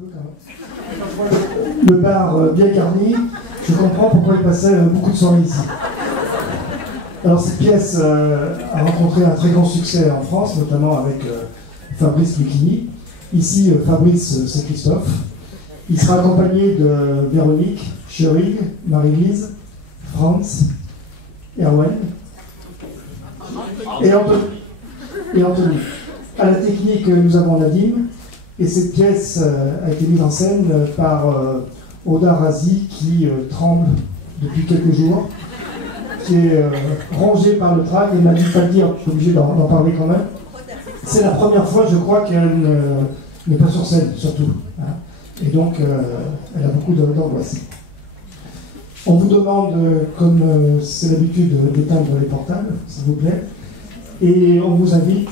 peu quand même. Quand je vois le bar bien garni, je comprends pourquoi il passait beaucoup de soirées ici. Alors cette pièce a rencontré un très grand succès en France, notamment avec Fabrice Lucchini. Ici, Fabrice, c'est Christophe. Il sera accompagné de Véronique, Cherig, Marie-Lise, Franz, Erwan et Anthony. À la technique, nous avons Nadim. Et cette pièce a été mise en scène par Oda Razi, qui tremble depuis quelques jours, qui est rongée par le trac. Elle m'a dit de pas le dire, je suis obligé d'en parler quand même. C'est la première fois, je crois, qu'elle n'est pas sur scène, surtout. Hein. Et donc, elle a beaucoup d'angoisse. On vous demande, comme c'est l'habitude, d'éteindre les portables, s'il vous plaît. Et on vous invite,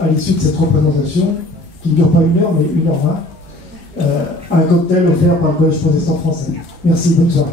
à l'issue de cette représentation, qui ne dure pas 1 heure, mais 1h20, un cocktail offert par le Collège protestant français. Merci, bonne soirée.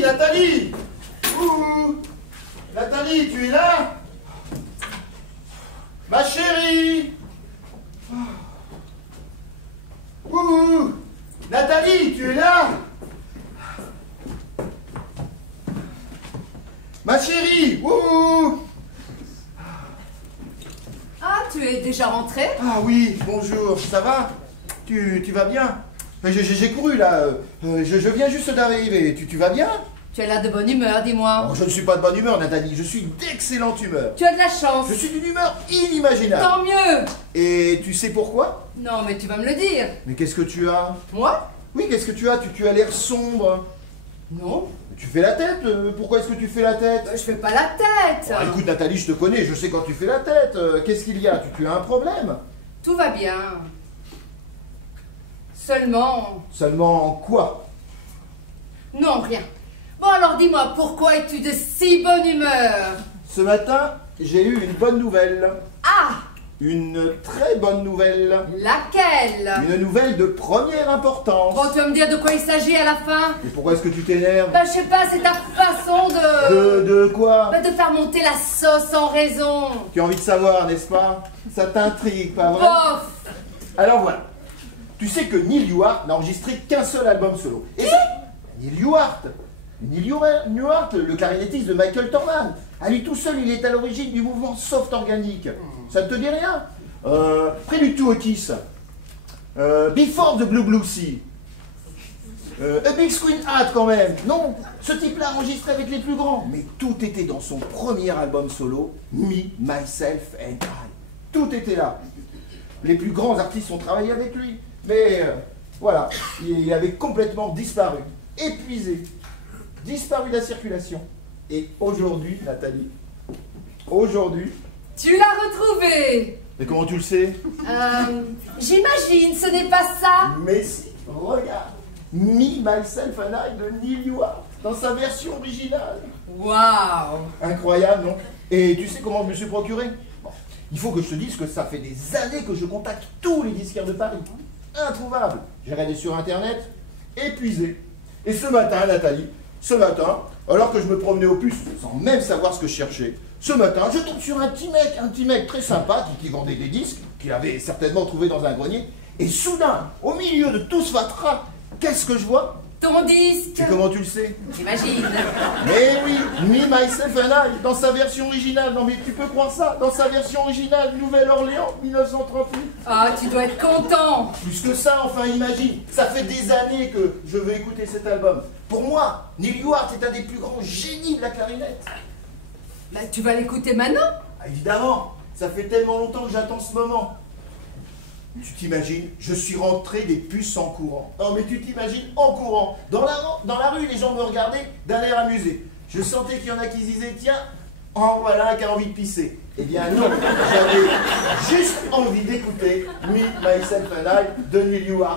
Nathalie! Ouh! Nathalie, tu es là? Ma chérie! Ouh! Nathalie, tu es là? Ma chérie! Ouh! Ah, tu es déjà rentré? Ah oui, bonjour, ça va? Tu vas bien? J'ai couru là, je viens juste d'arriver, tu vas bien? Tu es là de bonne humeur, dis-moi. Oh, je ne suis pas de bonne humeur, Nathalie, je suis d'excellente humeur. Tu as de la chance. Je suis d'une humeur inimaginable. Tant mieux. Et tu sais pourquoi? Non, mais tu vas me le dire. Mais qu'est-ce que tu as? Moi? Oui, qu'est-ce que tu as? Tu as l'air sombre. Non. Tu fais la tête, pourquoi est-ce que tu fais la tête? Je fais pas la tête. Oh, écoute Nathalie, je te connais, je sais quand tu fais la tête. Qu'est-ce qu'il y a? Tu as un problème? Tout va bien. Seulement... Seulement quoi? Non, rien. Bon alors dis-moi, pourquoi es-tu de si bonne humeur? Ce matin, j'ai eu une bonne nouvelle. Ah! Une très bonne nouvelle. Laquelle? Une nouvelle de première importance. Bon, tu vas me dire de quoi il s'agit à la fin? Mais pourquoi est-ce que tu t'énerves? Ben, je sais pas, c'est ta façon de... De quoi? Ben, de faire monter la sauce sans raison. Tu as envie de savoir, n'est-ce pas? Ça t'intrigue, pas vrai? Bof! Alors voilà. Tu sais que Neil Young n'a enregistré qu'un seul album solo. Et ça, Neil Young, le clarinettiste de Michael Torman. À lui tout seul, il est à l'origine du mouvement soft organique. Ça ne te dit rien? Prélude to a Kiss. Before the Blue Sea. A Big Screen Hat quand même. Non, ce type-là a enregistré avec les plus grands. Mais tout était dans son premier album solo, Me, Myself and I. Tout était là. Les plus grands artistes ont travaillé avec lui. Mais voilà, il avait complètement disparu, épuisé, disparu de la circulation. Et aujourd'hui, Nathalie, aujourd'hui... Tu l'as retrouvé. Mais comment tu le sais? J'imagine, ce n'est pas ça. Mais si, regarde, Me, Myself and I de Neil Young, dans sa version originale. Waouh. Incroyable, non? Et tu sais comment je me suis procuré? Bon, il faut que je te dise que ça fait des années que je contacte tous les disquaires de Paris. Introuvable. J'ai regardé sur internet, épuisé. Et ce matin, Nathalie, alors que je me promenais au puce, sans même savoir ce que je cherchais, ce matin, je tombe sur un petit mec très sympa qui vendait des disques, qu'il avait certainement trouvé dans un grenier. Et soudain, au milieu de tout ce fatras, qu'est-ce que je vois? Ton disque. Et comment tu le sais? J'imagine. Mais oui, Me, Myself and I, dans sa version originale. Non mais tu peux croire ça? Dans sa version originale, Nouvelle-Orléans, 1938. Ah, tu dois être content. Plus que ça, enfin imagine, ça fait des années que je veux écouter cet album. Pour moi, Neil Young est un des plus grands génies de la clarinette. Bah, tu vas l'écouter maintenant? Ah, évidemment, ça fait tellement longtemps que j'attends ce moment. Tu t'imagines, je suis rentré des puces en courant. Oh mais tu t'imagines, en courant. Dans la rue, les gens me regardaient d'un air amusé. Je sentais qu'il y en a qui se disaient, tiens, En voilà un qui a envie de pisser. Eh bien non, j'avais juste envie d'écouter Me, Myself and I de Neil Young.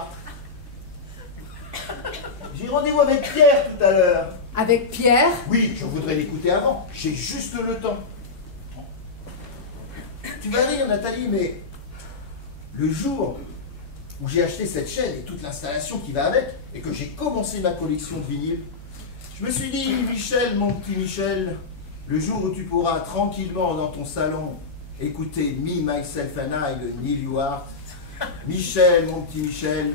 J'ai rendez-vous avec Pierre tout à l'heure. Avec Pierre? Oui, je voudrais l'écouter avant. J'ai juste le temps. Tu vas rire, Nathalie, mais le jour où j'ai acheté cette chaîne et toute l'installation qui va avec, et que j'ai commencé ma collection de vinyles, je me suis dit, Michel, mon petit Michel, le jour où tu pourras tranquillement dans ton salon écouter Me, Myself and I de Neil Young, Michel, mon petit Michel,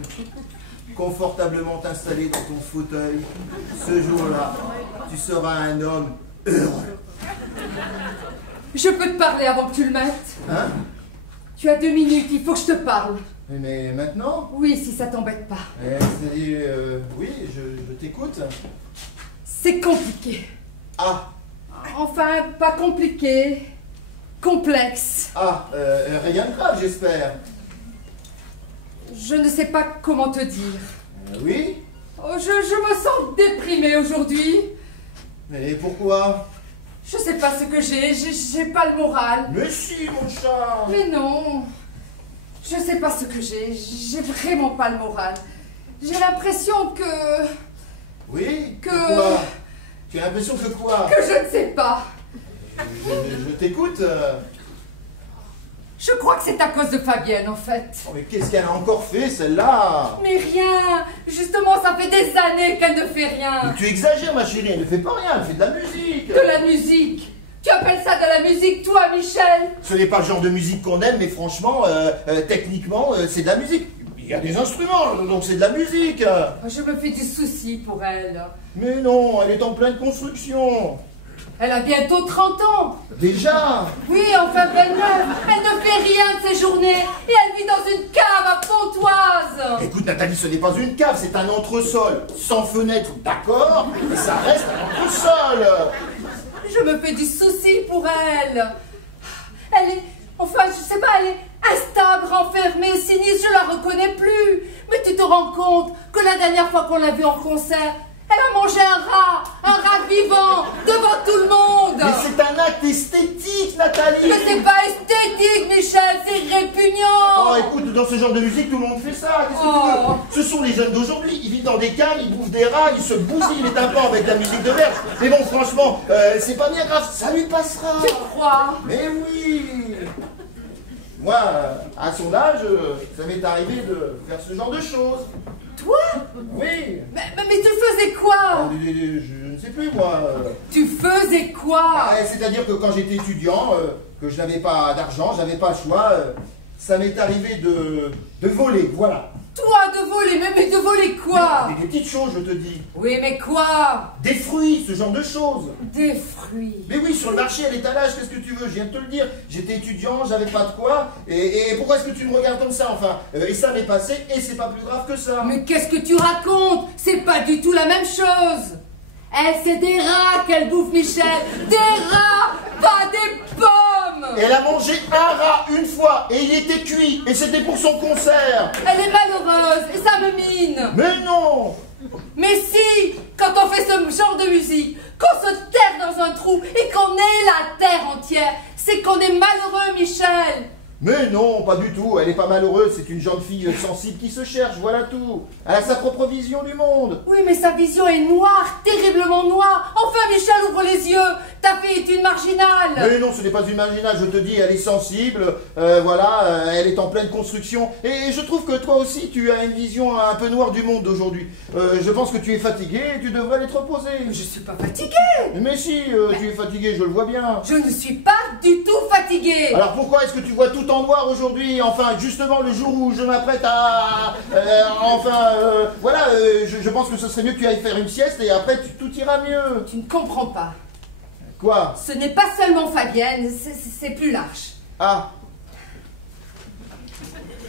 confortablement installé dans ton fauteuil, ce jour-là, tu seras un homme heureux. Je peux te parler avant que tu le mettes? Hein? Tu as 2 minutes, il faut que je te parle. Mais maintenant? Oui, si ça t'embête pas. C'est-à-dire, oui, je t'écoute. C'est compliqué. Ah, Enfin, pas compliqué. Complexe. ah, rien de grave, j'espère. Je ne sais pas comment te dire. Oui? Oh, je me sens déprimée aujourd'hui. Mais pourquoi? Je sais pas ce que j'ai pas le moral. Mais si, mon chat! Mais non, je sais pas ce que j'ai vraiment pas le moral. J'ai l'impression que... Oui? Que- Quoi? Tu as l'impression que quoi? que je ne sais pas. Je t'écoute. Je crois que c'est à cause de Fabienne, en fait. Oh, mais qu'est-ce qu'elle a encore fait, celle-là? Mais rien. Justement, ça fait des années qu'elle ne fait rien. Mais tu exagères, ma chérie, elle ne fait pas rien, elle fait de la musique. De la musique. Tu appelles ça de la musique, toi, Michel? Ce n'est pas le genre de musique qu'on aime, mais franchement, techniquement, c'est de la musique. Il y a des instruments, donc c'est de la musique. Je me fais du souci pour elle. Mais non, elle est en pleine construction. Elle a bientôt 30 ans. Déjà? Oui, enfin, belle meuf. Elle ne fait rien de ses journées. Et elle vit dans une cave à Pontoise. Écoute, Nathalie, ce n'est pas une cave, c'est un entresol. Sans fenêtre, d'accord, mais ça reste un entresol. Je me fais du souci pour elle. Elle est... Enfin, je sais pas, elle est instable, renfermée, sinistre, je la reconnais plus. Mais tu te rends compte que la dernière fois qu'on l'a vue en concert, elle a mangé un rat vivant, devant tout le monde. Mais c'est un acte esthétique, Nathalie. Mais c'est pas esthétique, Michel, c'est répugnant. Oh, écoute, dans ce genre de musique, tout le monde fait ça. Qu'est-ce que tu veux? Ce sont les jeunes d'aujourd'hui. Ils vivent dans des caves, ils bouffent des rats, ils se bousillent les tympans avec la musique de verge. Mais bon, franchement, c'est pas bien grave, ça lui passera. Tu crois? Mais oui. Moi, à son âge, ça m'est arrivé de faire ce genre de choses. Toi? Oui. Mais tu faisais quoi? Je ne sais plus, moi. Tu faisais quoi? C'est-à-dire que quand j'étais étudiant, que je n'avais pas d'argent, j'avais pas le choix, ça m'est arrivé de voler, voilà. Toi, de voler, mais de voler quoi? Des petites choses, je te dis. Oui, mais quoi? Des fruits, ce genre de choses. Des fruits. Mais oui, sur le marché, à l'étalage, qu'est-ce que tu veux? Je viens de te le dire. J'étais étudiant, j'avais pas de quoi. Et pourquoi est-ce que tu me regardes comme ça, enfin? Et ça m'est passé, et c'est pas plus grave que ça. Mais qu'est-ce que tu racontes? C'est pas du tout la même chose. Elle, c'est des rats qu'elle bouffe, Michel. Des rats, pas des pommes. Elle a mangé un rat une fois, et il était cuit, et c'était pour son concert. Elle est malheureuse, et ça me mine. Mais non! Mais si, quand on fait ce genre de musique, qu'on se terre dans un trou et qu'on est la terre entière, c'est qu'on est malheureux, Michel. Mais non, pas du tout, elle est pas malheureuse, c'est une jeune fille sensible qui se cherche, voilà tout. Elle a sa propre vision du monde. Oui, mais sa vision est noire, terriblement noire. Enfin, Michel, ouvre les yeux. Ta fille est une marginale. Mais non, ce n'est pas une marginale, je te dis, elle est sensible, voilà, elle est en pleine construction. Et je trouve que toi aussi, tu as une vision un peu noire du monde d'aujourd'hui. Je pense que tu es fatigué et tu devrais aller te reposer. Je suis pas fatiguée. Mais si, tu es fatigué, je le vois bien. Je ne suis pas du tout fatiguée. Alors pourquoi est-ce que tu vois tout en noir aujourd'hui? Enfin, justement, le jour où je m'apprête à... voilà, je pense que ce serait mieux que tu ailles faire une sieste et après tout ira mieux. Tu ne comprends pas. Quoi? Ce n'est pas seulement Fabienne, c'est plus large. Ah,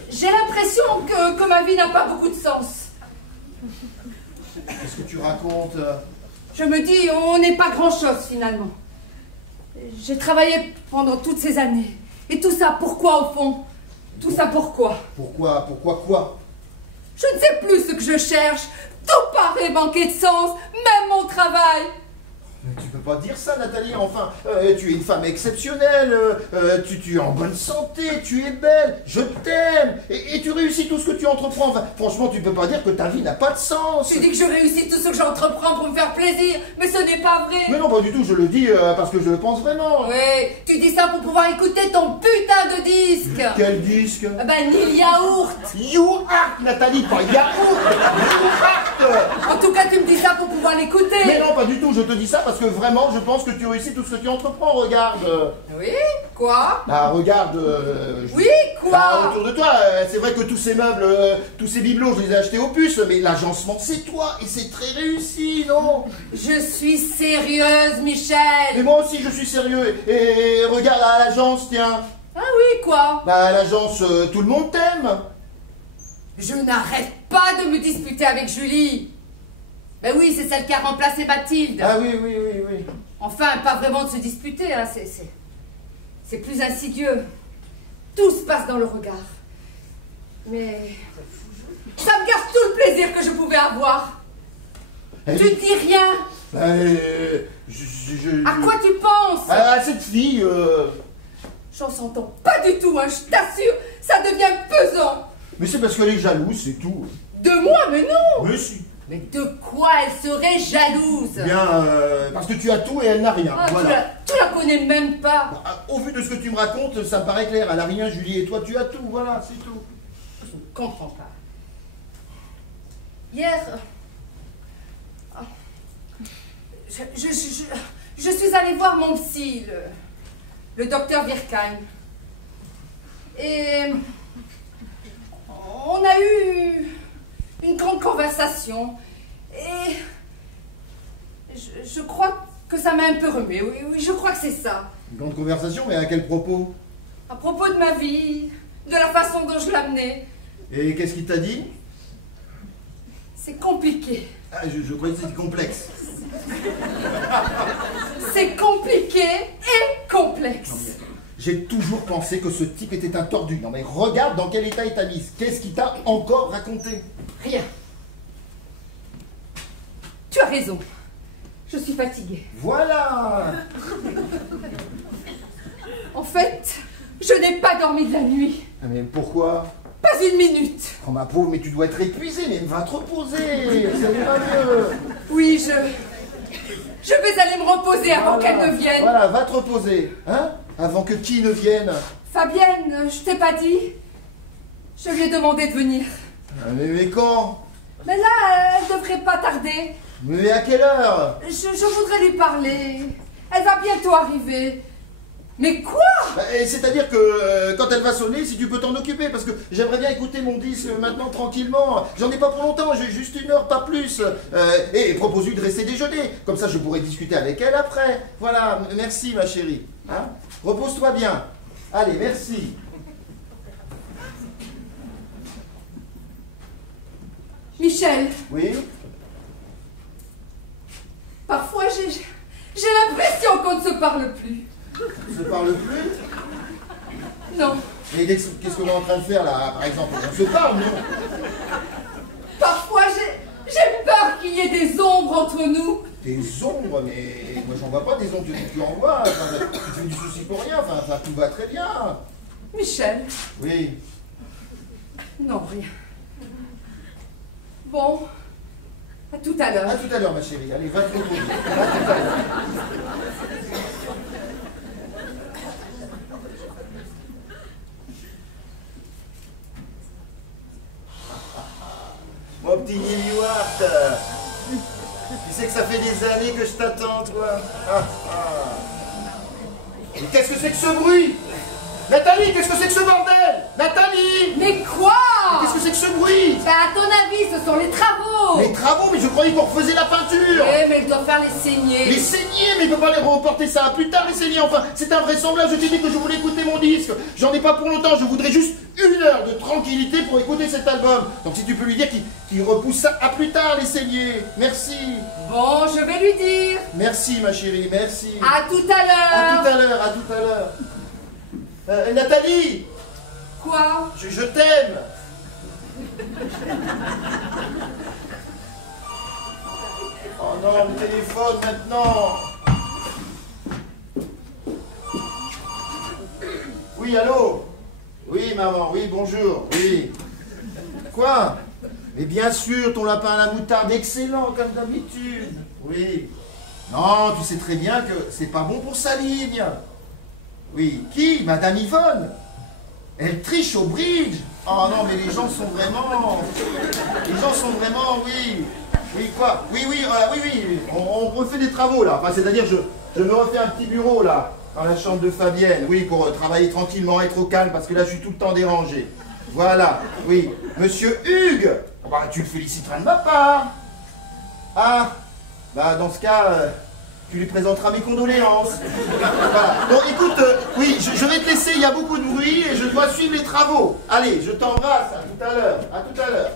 J'ai l'impression que ma vie n'a pas beaucoup de sens. qu'est-ce que tu racontes? Je me dis, on n'est pas grand-chose finalement. J'ai travaillé pendant toutes ces années. Et tout ça, pourquoi au fond? Tout ça pourquoi? Pourquoi quoi? Je ne sais plus ce que je cherche. Tout paraît manquer de sens, même mon travail. Mais tu peux peux pas dire ça, Nathalie, enfin, tu es une femme exceptionnelle, tu es en bonne santé, tu es belle, je t'aime, et tu réussis tout ce que tu entreprends. Enfin, franchement, tu peux pas dire que ta vie n'a pas de sens. Tu dis que je réussis tout ce que j'entreprends pour me faire plaisir, mais ce n'est pas vrai. Mais non, pas du tout, je le dis parce que je le pense vraiment. Oui, tu dis ça pour pouvoir écouter ton putain de disque. Quel disque? Ben, Nil Yaourt. Youhart, Nathalie, pas Yaourt. Youhart. En tout cas, tu me dis ça pour pouvoir l'écouter. Mais non, pas du tout, je te dis ça parce que vraiment, je pense que tu réussis tout ce que tu entreprends, regarde. Oui, quoi? Bah, regarde. Oui, quoi? Bah, autour de toi, c'est vrai que tous ces meubles, tous ces bibelots, je les ai achetés au puce, mais l'agencement, c'est toi, et c'est très réussi, non? Je suis sérieuse, Michel. Mais moi aussi, je suis sérieux, et regarde à l'agence, tiens. Ah oui, quoi? Bah, à l'agence, tout le monde t'aime. Je n'arrête pas de me disputer avec Julie. Ben oui, c'est celle qui a remplacé Mathilde. Ah oui, oui, oui, oui. Enfin, pas vraiment de se disputer, hein. C'est plus insidieux. Tout se passe dans le regard. Mais ça me gâche tout le plaisir que je pouvais avoir. Tu ne dis rien. À quoi tu penses? À cette fille, J'en s'entends pas du tout, hein, je t'assure, ça devient pesant. Mais c'est parce qu'elle est jalouse, c'est tout. De moi, mais non. Mais si. Mais de quoi elle serait jalouse? Bien, parce que tu as tout et elle n'a rien, Ah, voilà. tu la connais même pas. Au vu de ce que tu me racontes, ça me paraît clair. Elle n'a rien, Julie, et toi, tu as tout, voilà, c'est tout. Je ne comprends pas. Hier, je suis allée voir mon psy, le docteur Virkheim. Et on a eu une grande conversation. Et je crois que ça m'a un peu remué. Oui, je crois que c'est ça. Une grande conversation, mais à quel propos? À propos de ma vie, de la façon dont je l'amenais. Et qu'est-ce qu'il t'a dit? C'est compliqué. Ah, je croyais que c'était complexe. C'est compliqué et complexe. J'ai toujours pensé que ce type était un tordu. Non mais regarde dans quel état il t'a mis. Qu'est-ce qu'il t'a encore raconté? Rien. Tu as raison. Je suis fatiguée. Voilà. En fait, je n'ai pas dormi de la nuit. Mais pourquoi? Pas une minute. Oh ma pauvre, mais tu dois être épuisée, mais va te reposer. C'est pas mieux. Oui, je vais aller me reposer avant qu'elle ne vienne. Voilà, va te reposer. Hein? Avant que qui ne vienne? Fabienne, je t'ai pas dit. Je lui ai demandé de venir. Mais quand? Mais là, elle devrait pas tarder. Mais à quelle heure? Je voudrais lui parler. Elle va bientôt arriver. Mais quoi? C'est-à-dire que quand elle va sonner, si tu peux t'en occuper, parce que j'aimerais bien écouter mon disque maintenant tranquillement. J'en ai pas pour longtemps, j'ai juste 1 heure, pas plus. Et propose-lui de rester déjeuner. Comme ça, je pourrai discuter avec elle après. Voilà, merci ma chérie. Hein? Repose-toi bien. Allez, merci. Michel, Oui? parfois j'ai l'impression qu'on ne se parle plus. On se parle plus? Non. Mais qu'est-ce qu'on est en train de faire là, par exemple? On se parle, non? Parfois j'ai peur qu'il y ait des ombres entre nous. Des ombres? Mais moi j'en vois pas des ombres, tu en vois. Enfin, tu te fais du souci pour rien, enfin tout va très bien. Michel? Oui. Non, rien. Bon, à tout à l'heure. À tout à l'heure ma chérie, allez, va te reposer. À tout à l'heure. Mon petit Niliwart, tu sais que ça fait des années que je t'attends, toi. Mais qu'est-ce que c'est que ce bruit? Nathalie, qu'est-ce que c'est que ce bordel? Nathalie! Mais quoi? Qu'est-ce que c'est que ce bruit? Bah, à ton avis, ce sont les travaux. Les travaux? Mais je croyais qu'on refaisait la peinture! Eh, mais il doit faire les saignées. Les saignées? Mais il ne peut pas les reporter ça à plus tard, les saignées. Enfin, c'est invraisemblable. Je t'ai dit que je voulais écouter mon disque. J'en ai pas pour longtemps. Je voudrais juste 1 heure de tranquillité pour écouter cet album. Donc si tu peux lui dire qu'il repousse ça à plus tard, les saignées. Merci. Bon, je vais lui dire. Merci, ma chérie, merci. À tout à l'heure. À tout à l'heure, à tout à l'heure. Nathalie! Quoi? Je t'aime! Oh non, le téléphone maintenant! Oui, allô? Oui, maman, oui, bonjour, oui. Quoi? Mais bien sûr, ton lapin à la moutarde, excellent, comme d'habitude. Oui. Non, tu sais très bien que c'est pas bon pour sa ligne. Oui, qui? Madame Yvonne? Elle triche au bridge. Oh non, mais les gens sont vraiment... Les gens sont vraiment, oui. Oui, quoi? Oui, oui, oui. On refait des travaux, là. Enfin, c'est-à-dire, je me refais un petit bureau, là, dans la chambre de Fabienne. Oui, pour travailler tranquillement, être au calme, parce que là, je suis tout le temps dérangé. Voilà, oui. Monsieur Hugues, bah, tu le féliciteras de ma part. Ah, bah, dans ce cas... tu lui présenteras mes condoléances. Voilà. Donc écoute, oui, je vais te laisser, il y a beaucoup de bruit et je dois suivre les travaux. Allez, je t'embrasse, à tout à l'heure. À tout à l'heure.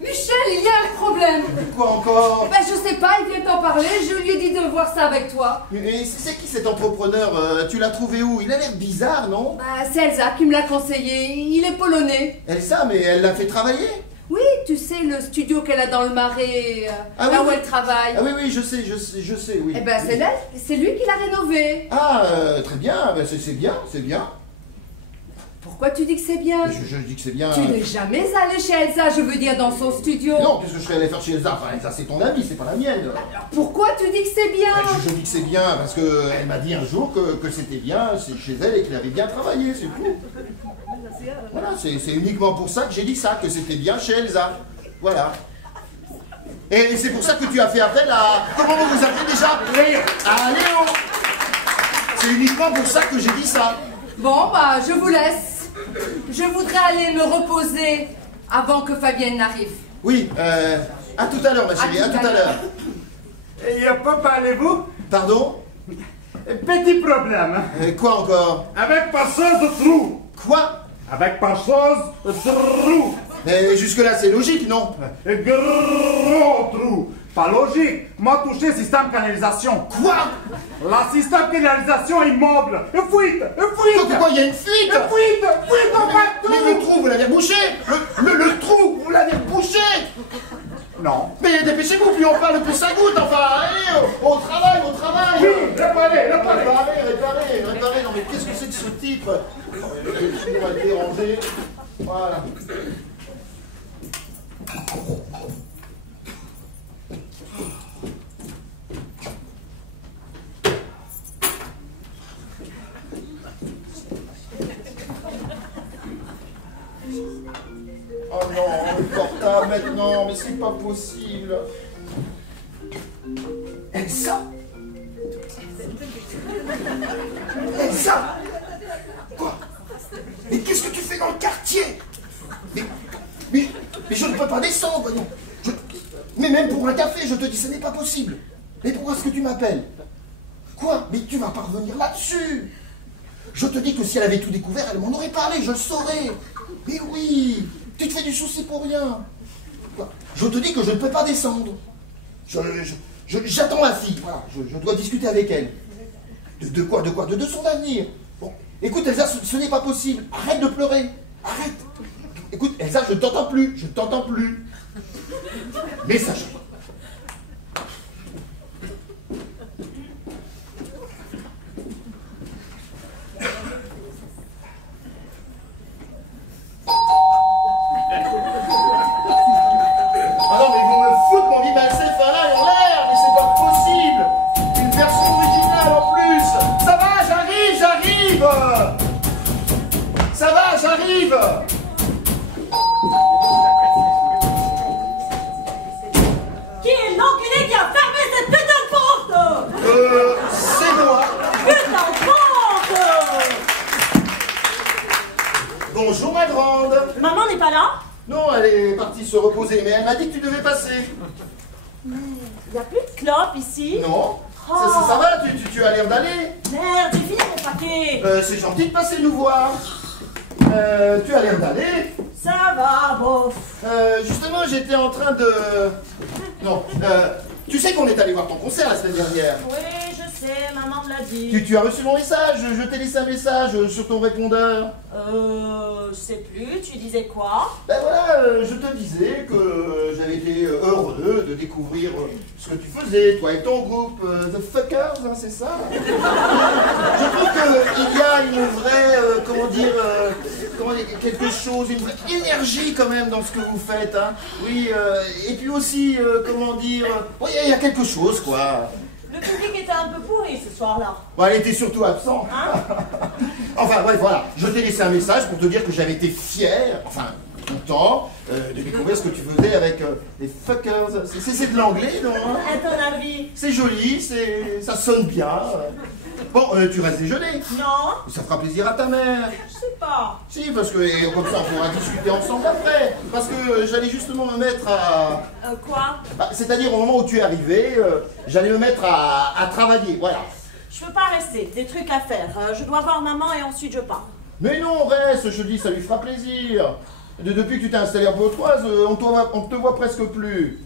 Michel, il y a un problème. Quoi encore? Ben, je sais pas, il vient t'en parler, je lui ai dit de voir ça avec toi. Mais c'est qui cet entrepreneur? Tu l'as trouvé où? Il a l'air bizarre, non? Bah, c'est Elsa qui me l'a conseillé, il est polonais. Elsa, mais elle l'a fait travailler? Oui, tu sais, le studio qu'elle a dans le Marais, là où elle travaille. Ah oui, je sais, oui. Eh ben, c'est lui qui l'a rénové. Ah, très bien, ben, c'est bien. Pourquoi tu dis que c'est bien? Je dis que c'est bien. Tu n'es jamais allé chez Elsa, je veux dire, dans son studio. Non, qu'est-ce que je serais allé faire chez Elsa? Enfin, Elsa, c'est ton amie, c'est pas la mienne. Alors pourquoi tu dis que c'est bien? Je dis que c'est bien parce qu'elle m'a dit un jour que c'était bien chez elle et qu'il avait bien travaillé, c'est tout. Voilà, c'est uniquement pour ça que j'ai dit ça, que c'était bien chez Elsa. Voilà. Et c'est pour ça que tu as fait appel à... Comment vous vous appelez déjà? Léo. À Léo. C'est uniquement pour ça que j'ai dit ça. Bon, bah, je vous laisse. Je voudrais aller me reposer avant que Fabienne n'arrive. Oui, à tout à l'heure, ma chérie, à tout à l'heure. Et pas parlez-vous? Pardon? Petit problème. Quoi encore? Avec passeuse de trou. Quoi? Avec passeuse de trou. Mais jusque-là, c'est logique, non? Gros trou. Pas logique. M'a touché système canalisation. Quoi? La système canalisation immeuble. Fuite. Pourquoi il y a une fuite? Fuite en partout. Mais le trou, vous l'avez rebouché? Le trou, vous l'avez rebouché? Non. Mais dépêchez-vous, plus on parle, plus ça goûte, enfin, allez, au travail. Oui, réparez. Réparez, non mais qu'est-ce que c'est que ce type? Je vais le déranger. Voilà. Oh non, le portable maintenant, mais c'est pas possible. Elsa? Quoi? Mais qu'est-ce que tu fais dans le quartier? Mais je ne peux pas descendre, voyons. Mais même pour un café, je te dis, ce n'est pas possible. Mais pourquoi est-ce que tu m'appelles? Quoi? Mais tu vas pas revenir là-dessus. Je te dis que si elle avait tout découvert, elle m'en aurait parlé, je le saurais. Mais oui, tu te fais du souci pour rien. Quoi? Je te dis que je ne peux pas descendre. J'attends la fille, voilà, je dois discuter avec elle. De quoi? De son avenir. Bon, écoute Elsa, ce n'est pas possible. Arrête de pleurer. Arrête. Écoute Elsa, je ne t'entends plus. Message. Ah non, mais ils vont me foutre mon Vival CFA là en l'air, mais c'est pas possible. Une version originale en plus. Ça va, j'arrive. Ça va, j'arrive. Qui est l'enculé qui a fermé cette putain de porte? C'est moi. Putain de porte! Bonjour ma grande. Maman n'est pas là? Non, elle est partie se reposer, mais elle m'a dit que tu devais passer. Il n'y a plus de clopes ici? Non. Oh. Ça va, tu as l'air d'aller. Merde, j'ai fini mon paquet. C'est gentil de passer nous voir. Tu as l'air d'aller. Ça va, bof. Justement, j'étais en train de... Non, tu sais qu'on est allé voir ton concert la semaine dernière. Oui, je sais, maman me l'a dit. Tu as reçu mon message, je t'ai laissé un message sur ton répondeur. Je sais plus, tu disais quoi? Ben voilà, je te disais que j'avais été heureux de découvrir ce que tu faisais, toi et ton groupe, The Fuckers, hein, c'est ça? Je trouve qu'il y a une vraie, comment dire, quelque chose, une vraie énergie quand même dans ce que vous faites, hein. Oui, et puis aussi, comment dire, oui, il y a quelque chose, quoi. Le public était un peu pourri ce soir-là. Bon, elle était surtout absente. Hein? Enfin bref, voilà, je t'ai laissé un message pour te dire que j'avais été fier, enfin content, de découvrir ce que tu faisais avec les Fuckers. C'est de l'anglais, non? À ton avis? C'est joli, ça sonne bien. Bon, tu restes déjeuner. Non, Ça fera plaisir à ta mère. je sais pas. Si, parce que et comme ça on pourra discuter ensemble après. Parce que j'allais justement me mettre à... Quoi? Bah, c'est-à-dire au moment où tu es arrivé, j'allais me mettre à travailler, voilà. Je peux pas rester, des trucs à faire. Je dois voir maman et ensuite je pars. Mais non, reste, je dis, ça lui fera plaisir. Depuis que tu t'es installé à Beautoise, on te voit presque plus.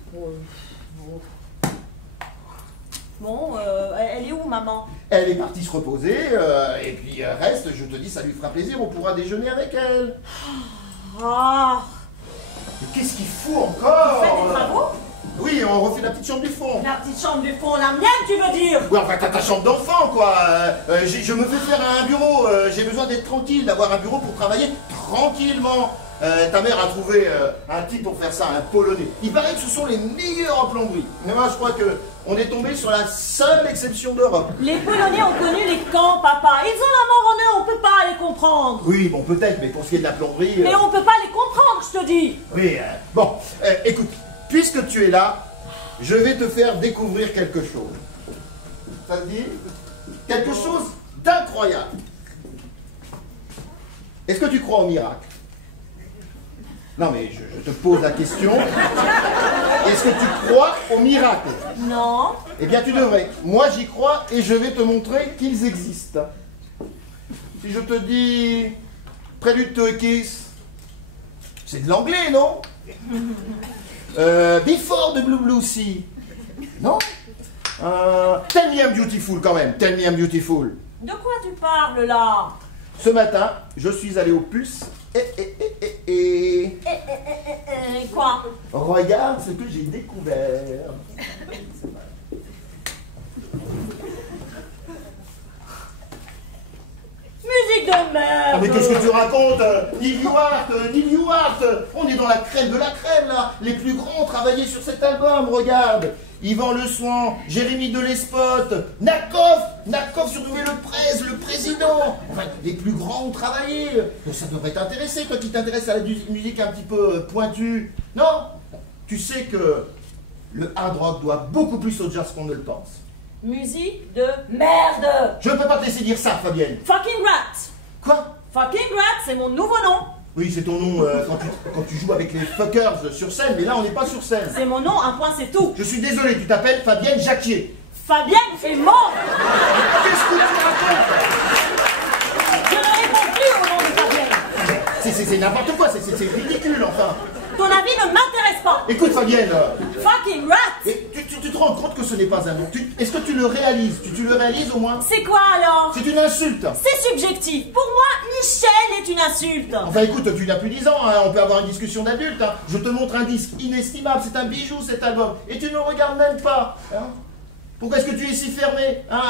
Bon, elle est où maman? Elle est partie se reposer, et puis reste, je te dis, ça lui fera plaisir, on pourra déjeuner avec elle. Ah, Mais qu'est-ce qu'il fout encore? fais des travaux? Oui, on refait la petite chambre du fond. La petite chambre du fond, la mienne tu veux dire? Oui, enfin, t'as ta chambre d'enfant, quoi. Je me fais faire un bureau, j'ai besoin d'être tranquille, d'avoir un bureau pour travailler tranquillement. Ta mère a trouvé un type pour faire ça, un Polonais. Il paraît que ce sont les meilleurs en plomberie. Mais moi, je crois que on est tombé sur la seule exception d'Europe. Les Polonais ont connu les camps, papa. Ils ont la mort en eux, on peut pas les comprendre. Oui, bon, peut-être, mais pour ce qui est de la plomberie... Mais on peut pas les comprendre, je te dis. Oui, bon, écoute, puisque tu es là, je vais te faire découvrir quelque chose. Ça te dit? Quelque chose d'incroyable. Est-ce que tu crois au miracle? Non, mais je te pose la question. Est-ce que tu crois au miracle? Non. Eh bien, tu devrais. Moi, j'y crois et je vais te montrer qu'ils existent. Si je te dis Prélude to a Kiss, c'est de l'anglais, non? Before the Blue Sea, non? Tell me I'm beautiful, quand même. Tell me I'm beautiful. De quoi tu parles là? Ce matin, je suis allé au puce et... Quoi? Regarde ce que j'ai découvert. Musique de merde. Ah mais qu'est-ce que tu racontes? Neil Yoart, on est dans la crème de la crème là. Les plus grands ont travaillé sur cet album, regarde. Yvan Le Soin, Jérémy Delespot, Nakov sur Nouvelle Presse, le président. Enfin, les plus grands ont travaillé. Donc ça devrait t'intéresser, toi qui t'intéresses à la musique un petit peu pointue. Non? Tu sais que le hard rock doit beaucoup plus au jazz qu'on ne le pense. Musique de merde. Je ne peux pas te laisser dire ça, Fabienne. Fucking rat. Quoi? Fucking rat, c'est mon nouveau nom. Oui, c'est ton nom quand tu joues avec les Fuckers sur scène, mais là on n'est pas sur scène. C'est mon nom, un point c'est tout. Je suis désolé, tu t'appelles Fabienne Jacquier. Fabienne est mort. Qu'est-ce que tu racontes? Je ne réponds plus au nom de Fabienne. C'est n'importe quoi, c'est ridicule enfin. Ton avis ne m'intéresse pas. Écoute Fabienne, Fucking rat. et tu te rends compte que ce n'est pas un nom? Est-ce que tu le réalises? Tu le réalises au moins? C'est quoi alors? C'est une insulte. C'est subjectif. Pour moi, Michel est une insulte. Enfin écoute, tu n'as plus 10 ans, hein, on peut avoir une discussion d'adulte. Hein. Je te montre un disque inestimable, c'est un bijou cet album. Et tu ne le regardes même pas. Hein. Pourquoi est-ce que tu es si fermé, hein,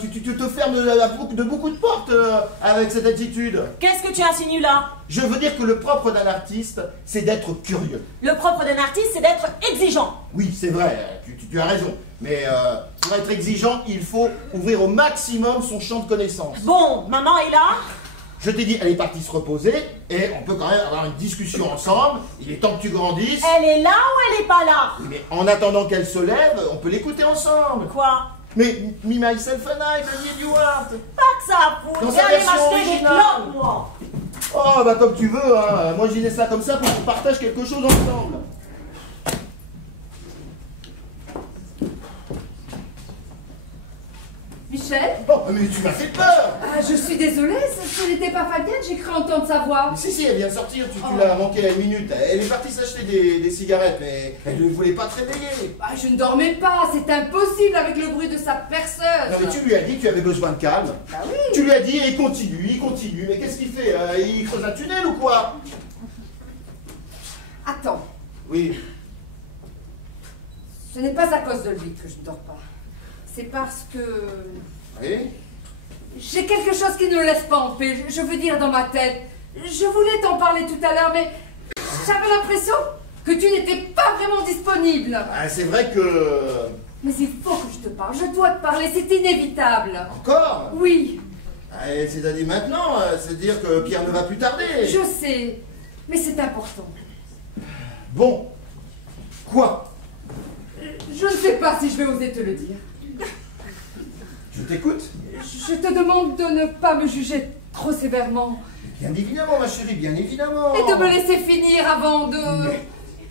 tu te fermes de beaucoup de portes avec cette attitude. Qu'est-ce que tu insinues là? Je veux dire que le propre d'un artiste, c'est d'être curieux. Le propre d'un artiste, c'est d'être exigeant. Oui, c'est vrai, tu as raison. Mais pour être exigeant, il faut ouvrir au maximum son champ de connaissances. Bon, maman est là. Je t'ai dit, elle est partie se reposer, et on peut quand même avoir une discussion ensemble. Il est temps que tu grandisses. Elle est là ou elle est pas là? Oui, mais en attendant qu'elle se lève, on peut l'écouter ensemble. Quoi? Mais Me, Myself and I de Neil Yoart. Pas que ça à foutre. Dans Je sa vais aller version m'acheter des originale. clopes, moi. Oh, bah comme tu veux, hein. Moi je disais ça comme ça pour qu'on partage quelque chose ensemble. Michel, Michel? Oh, mais tu m'as fait peur. Ah, je suis désolée, ce n'était pas Fabienne, j'ai cru entendre sa voix. Si, elle vient de sortir, tu l'as manqué à une minute. Elle est partie s'acheter des cigarettes, mais elle ne voulait pas te réveiller. Ah, je ne dormais pas, c'est impossible avec le bruit de sa perceuse. Non, mais tu lui as dit que tu avais besoin de calme. Bah oui. Tu lui as dit, et il continue. Mais qu'est-ce qu'il fait? Il creuse un tunnel ou quoi? Attends, Oui. ce n'est pas à cause de lui que je ne dors pas. C'est parce que... Oui. j'ai quelque chose qui ne me laisse pas en paix, je veux dire dans ma tête. Je voulais t'en parler tout à l'heure, mais j'avais l'impression que tu n'étais pas vraiment disponible. Ah, c'est vrai que... Mais il faut que je te parle, je dois te parler, c'est inévitable. Encore? Oui, Ah, c'est-à-dire maintenant, c'est-à-dire que Pierre ne va plus tarder. je sais, mais c'est important. Bon. Quoi? Je ne sais pas si je vais oser te le dire. Je t'écoute. Je te demande de ne pas me juger trop sévèrement. Bien évidemment, ma chérie, bien évidemment. Et de me laisser finir avant de... Mais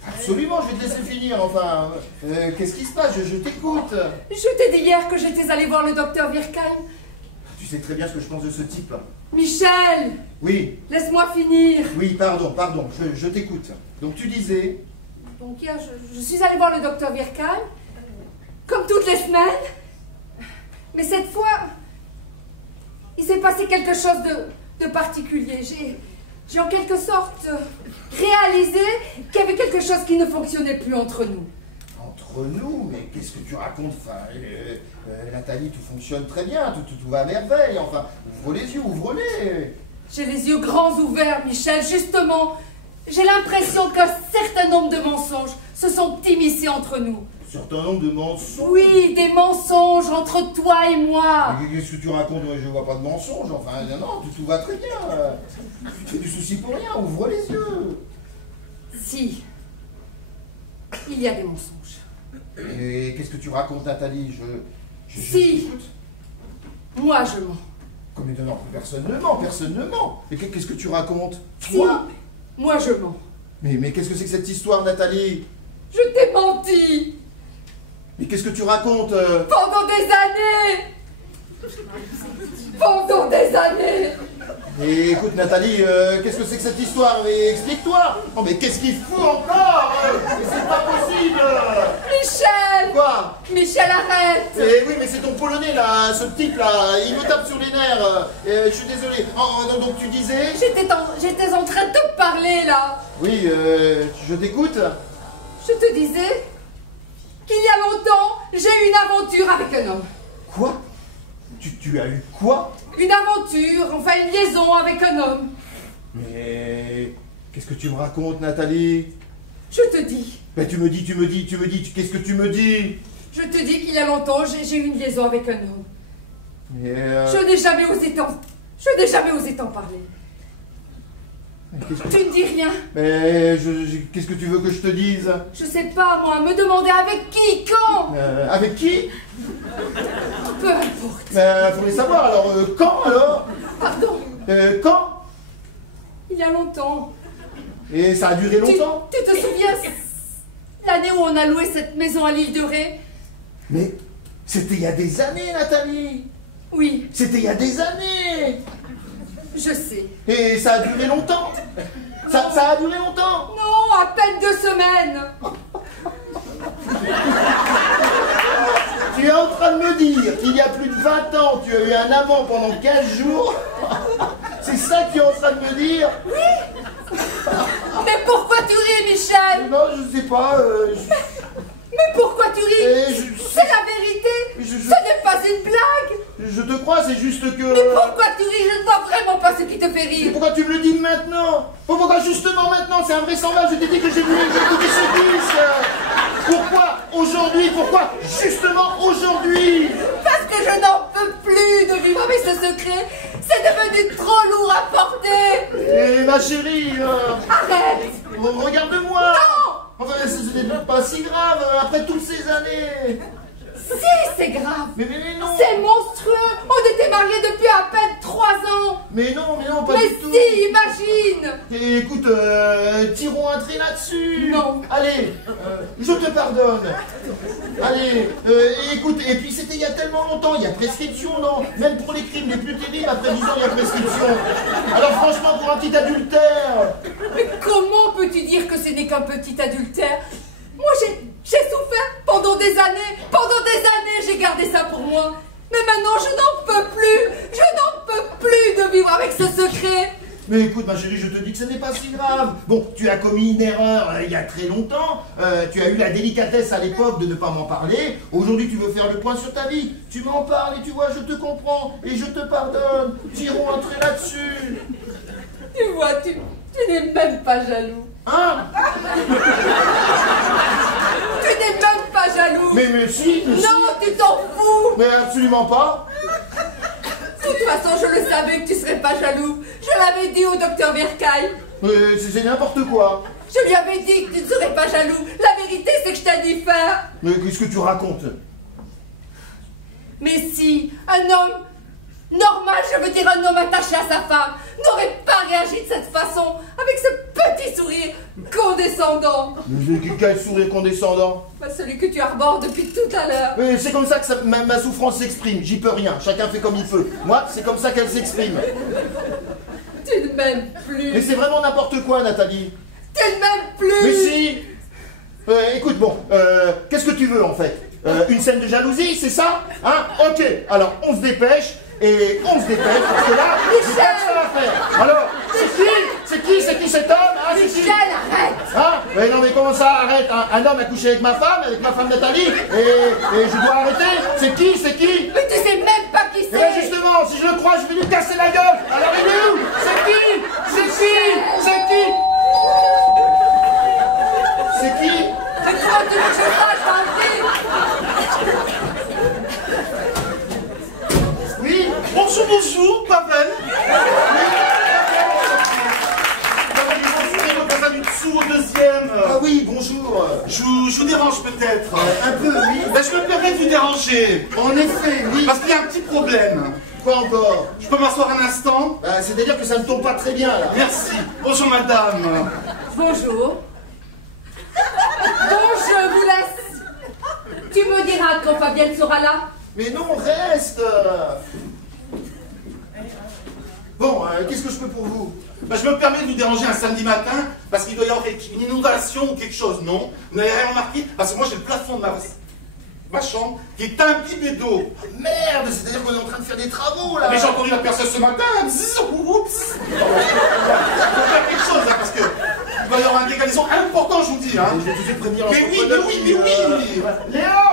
absolument, je vais te laisser finir, enfin. Qu'est-ce qui se passe? Je t'écoute. Je t'ai dit hier que j'étais allée voir le docteur Virkheim. Tu sais très bien ce que je pense de ce type. Michel, Oui, laisse-moi finir. oui, pardon, je t'écoute. Donc tu disais... Donc hier, je suis allée voir le docteur Virkheim, comme toutes les semaines. Mais cette fois, il s'est passé quelque chose de particulier. J'ai en quelque sorte réalisé qu'il y avait quelque chose qui ne fonctionnait plus entre nous. Entre nous? Mais qu'est-ce que tu racontes? Enfin, Nathalie, tout fonctionne très bien, tout va à merveille. Enfin, ouvre les yeux, ouvre-les. J'ai les yeux grands ouverts, Michel. Justement, j'ai l'impression qu'un certain nombre de mensonges se sont immiscés entre nous. Un certain nombre de mensonges. Oui, des mensonges entre toi et moi. Mais qu'est-ce que tu racontes? Je vois pas de mensonges. Enfin, non, tout va très bien. Tu fais du souci pour rien, ouvre les yeux. Si, il y a des mensonges. Et qu'est-ce que tu racontes, Nathalie? Je Si. t'écoute. Moi, je mens. Comme non, personne ne ment. Mais qu'est-ce que tu racontes? Si, Toi? moi, je mens. Mais qu'est-ce que c'est que cette histoire, Nathalie? Je t'ai menti Mais qu'est-ce que tu racontes? pendant des années. Pendant des années. Et écoute, Nathalie, qu'est-ce que c'est que cette histoire? Mais explique-toi. Oh, mais qu'est-ce qu'il fout encore? Mais c'est pas possible. Michel. Quoi? Michel, arrête. Eh oui, mais c'est ton Polonais, là, ce type-là, il me tape sur les nerfs. Je suis désolé. Donc tu disais? J'étais en train de te parler, là. Oui, je t'écoute. Je te disais qu'il y a longtemps, j'ai eu une aventure avec un homme. Quoi? Tu as eu quoi? Une aventure, enfin une liaison avec un homme. Mais qu'est-ce que tu me racontes, Nathalie? Je te dis. Ben tu me dis, qu'est-ce que tu me dis? Je te dis qu'il y a longtemps, j'ai eu une liaison avec un homme. Mais Je n'ai jamais osé t'en parler. Tu ne dis rien. Mais qu'est-ce que tu veux que je te dise? Je sais pas, moi, me demander avec qui, quand. Avec qui? Peu importe. Faudrait savoir, alors, quand alors? Pardon, Quand? il y a longtemps. Et ça a duré longtemps? Tu te souviens l'année où on a loué cette maison à l'île de Ré? Mais c'était il y a des années, Nathalie. Oui, C'était il y a des années. je sais. Et ça a duré longtemps. Ça a duré longtemps. Non, à peine 2 semaines. Tu es en train de me dire qu'il y a plus de 20 ans, tu as eu un amant pendant 15 jours? C'est ça que tu es en train de me dire? Mais pourquoi tu ris, Michel? Non, je sais pas. Mais pourquoi tu ris? je- C'est la vérité. Je- Ce n'est pas une blague. Je te crois, c'est juste Mais que... pourquoi tu ris? Je ne vois vraiment pas ce qui te fait Mais rire. pourquoi tu me le dis maintenant? Pourquoi justement maintenant? C'est invraisemblable, je t'ai dit que j'ai voulu écouter ce disque. Pourquoi aujourd'hui? Pourquoi justement aujourd'hui? Parce que je n'en peux plus de vivre avec ce secret. C'est devenu trop lourd à porter. Eh ma chérie, Arrête. regarde-moi. Non. Enfin, ce n'est pas si grave, après toutes ces années. Si, c'est grave. Mais non. C'est monstrueux. On était mariés depuis à peine 3 3 ans. Mais non, pas Mais du tout. si, imagine. Et écoute, tirons un trait là-dessus. Non. Allez, je te pardonne. Allez, écoute, et puis c'était il y a tellement longtemps, il y a prescription, non? Même pour les crimes les plus terribles, après 10 ans, il y a prescription. Alors franchement, pour un petit adultère. Mais comment peux-tu dire que ce n'est qu'un petit adultère? Moi, j'ai souffert pendant des années. Pendant des années, j'ai gardé ça pour moi. Mais maintenant, je n'en peux plus. Je n'en peux plus de vivre avec ce secret. Mais écoute, ma chérie, je te dis que ce n'est pas si grave. Bon, tu as commis une erreur il y a très longtemps. Tu as eu la délicatesse à l'époque de ne pas m'en parler. Aujourd'hui, tu veux faire le point sur ta vie. Tu m'en parles et tu vois, je te comprends. Et je te pardonne. Tirons un trait là-dessus. Tu vois, tu n'es même pas jaloux. Hein? Tu n'es même pas jaloux. Mais si, Non, tu t'en fous. Mais absolument pas. De toute façon, je le savais que tu serais pas jaloux. Je l'avais dit au docteur Vercaille. C'est n'importe quoi. Je lui avais dit que tu ne serais pas jaloux. La vérité, c'est que je t'ai dit faire. Mais qu'est-ce que tu racontes? Mais si, un homme normal, je veux dire un homme attaché à sa femme, n'aurait pas réagi de cette façon, avec ce petit sourire condescendant. Quel sourire condescendant? Bah, celui que tu arbores depuis tout à l'heure. C'est comme ça que ma souffrance s'exprime. J'y peux rien. Chacun fait comme il peut. Moi, c'est comme ça qu'elle s'exprime. Tu ne m'aimes plus. Mais c'est vraiment n'importe quoi, Nathalie. Tu ne m'aimes plus. Mais si. Écoute, bon, qu'est-ce que tu veux en fait? Une scène de jalousie, c'est ça? Hein? Ok, alors on se dépêche. Et on se dépêche parce que là, j'ai pas que ça à faire. Alors, c'est qui cet homme? Hein, Michel, arrête. Hein? Mais non, mais comment ça, arrête? Un homme a couché avec ma femme Nathalie, et je dois arrêter? C'est qui? Mais tu sais même pas qui Et bien c'est. justement, si je le crois, je vais lui casser la gueule. Alors il est où? C'est qui? Mais comment tu veux que je sache, Valdi? Oui? Bonjour, Pavel. Au deuxième. Ah oui, bonjour. Je vous dérange peut-être. Un peu, oui. Ben, je me permets de vous déranger. En effet, oui. Parce qu'il y a un petit problème. Quoi encore? Je peux m'asseoir un instant? C'est-à-dire que ça ne tombe pas très bien, là. Merci. Bonjour, madame. Bonjour. Bon, je vous laisse. Tu me diras quand Fabienne sera là. Mais non, reste. Bon, qu'est-ce que je peux pour vous? Ben, je me permets de vous déranger un samedi matin parce qu'il doit y avoir une inondation ou quelque chose, non? Vous n'avez rien remarqué? Parce que moi j'ai le plafond de ma chambre qui est imbibé d'eau. Merde, c'est-à-dire qu'on est en train de faire des travaux, là. Mais j'ai entendu la personne ce matin. Bzzz, oups. Il faut faire quelque chose là parce que il va y avoir un dégât des eaux important, je vous dis. Hein. Je vais tout de suite prévenir Mais oui. Léo,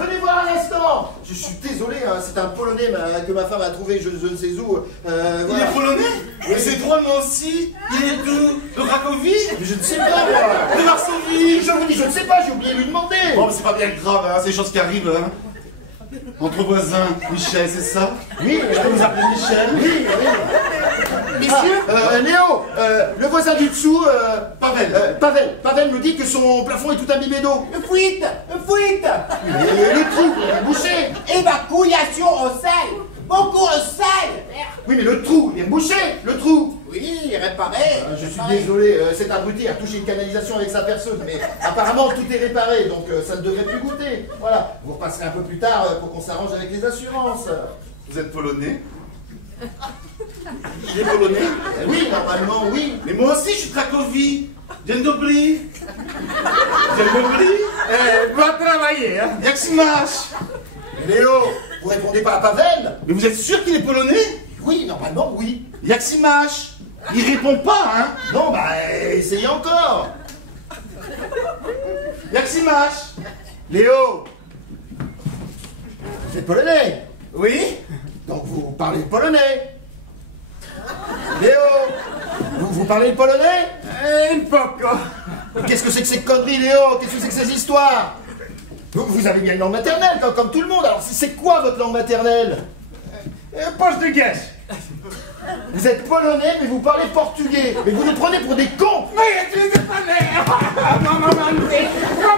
venez voir un instant. Je suis désolé, hein, c'est un Polonais que ma femme a trouvé, je ne sais où. Il Voilà. est polonais? Mais c'est drôle, moi aussi. Il est de Cracovie? Mais je ne sais pas, moi. De Varsovie? Je vous dis, je ne sais pas, j'ai oublié de lui demander. Bon, mais c'est pas bien grave, hein, c'est des choses qui arrivent. Hein. Entre voisins, Michel, c'est ça? Oui, Je peux vous appeler Michel? oui. Messieurs? Léo, le voisin du dessous, Pavel. Pavel nous dit que son plafond est tout imbibé d'eau. Fuite. Et le trou est bouché. Évacuation au sel. Beaucoup au sel. Oui, mais le trou, il est bouché, le trou. Oui, réparé. Je suis désolé, cet abruti a touché une canalisation avec sa perceuse, mais apparemment tout est réparé, donc ça ne devrait plus goûter. Voilà, vous repasserez un peu plus tard pour qu'on s'arrange avec les assurances. Vous êtes polonais? Il est polonais? Oui, normalement, oui. Mais moi aussi, je suis Cracovie. Dzień dobry. Va travailler, hein. Jak się masz? Léo, vous répondez pas à Pavel? Mais vous êtes sûr qu'il est polonais? Oui, normalement, oui. Jak się masz? Il répond pas, hein? Non, bah, essayez encore. Jak się masz? Léo, vous êtes polonais? Oui. Donc vous parlez polonais? Léo, vous parlez le polonais? Un poco. Qu'est-ce que c'est que ces conneries, Léo? Qu'est-ce que c'est que ces histoires? Vous avez bien une langue maternelle, comme tout le monde. Alors, c'est quoi votre langue maternelle? Poche de guêche. Vous êtes polonais, mais vous parlez portugais. Mais vous nous prenez pour des cons. Mais tu n'es pas né. Moi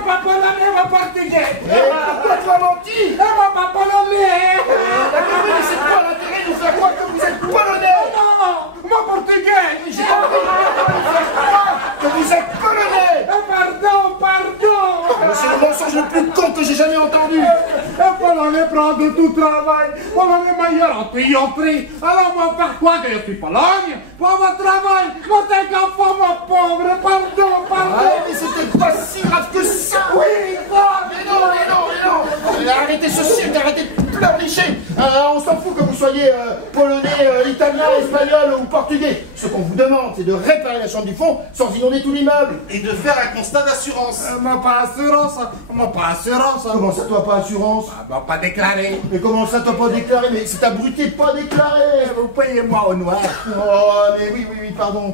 pas polonais, moi portugais. Pourquoi tu as menti? Moi pas polonais. D'accord, mais c'est quoi l'intérêt de nous faire croire que vous rentré, entré. Alors, moi, faire quoi que je suis Pologne? Pour mon travail, mon enfant, mon pauvre, pardon. Ouais, mais c'était pas si grave que ça. Oui, quoi? Mais non. Arrêtez ce cirque, arrêtez de pleurnicher. On s'en fout que vous soyez polonais, italien, espagnol ou portugais. Ce qu'on vous demande, c'est de réparer la chambre du fond sans inonder tout l'immeuble. Et de faire un constat d'assurance. Moi, pas assurance. Comment ça, toi, pas assurance? Pas déclaré. Mais comment ça, t'as pas déclaré? Mais c'est abruti de pas déclaré. Vous payez-moi au noir. Oh, mais oui, pardon.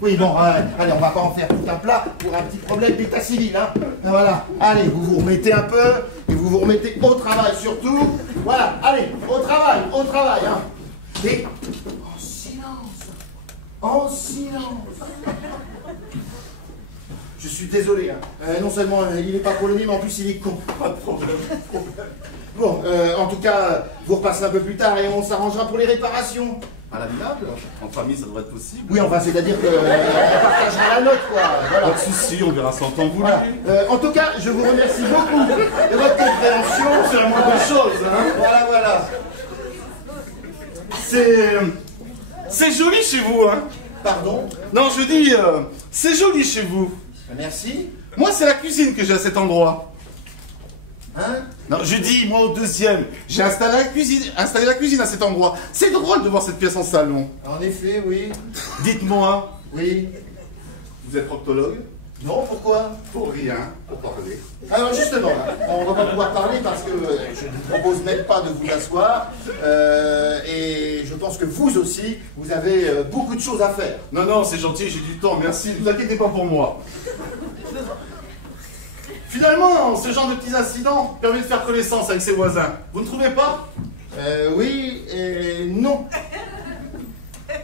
Oui, bon, allez, on va pas en faire tout un plat pour un petit problème d'état civil, hein. Voilà, allez, vous vous remettez un peu, et vous vous remettez au travail surtout. Voilà, allez, au travail, hein. Et en silence. Je suis désolé, hein. Non seulement il n'est pas polonais, mais en plus il est con. Pas de problème. Bon, en tout cas, vous repassez un peu plus tard et on s'arrangera pour les réparations. À l'amiable. Entre amis, ça devrait être possible. Oui, enfin, c'est-à-dire qu'on partagera la note, quoi. Voilà. Pas de soucis, on verra ça en temps voulu. Voilà. En tout cas, je vous remercie beaucoup de votre compréhension. C'est la moindre chose, hein. Voilà. C'est joli chez vous, hein. Pardon? Non, je dis, c'est joli chez vous. Merci. Moi, c'est la cuisine que j'ai à cet endroit. Hein? Non, je dis, moi, au deuxième, j'ai installé la cuisine à cet endroit. C'est drôle de voir cette pièce en salon. En effet, oui. Dites-moi, Oui. vous êtes proctologue? Non, pourquoi? Pour rien, pour parler. Alors justement, on va pas pouvoir parler parce que je ne vous propose même pas de vous asseoir. Et je pense que vous aussi, vous avez beaucoup de choses à faire. Non, c'est gentil, j'ai du temps, merci, ne vous inquiétez pas pour moi. Finalement, ce genre de petits incidents permet de faire connaissance avec ses voisins. Vous ne trouvez pas? Oui et non.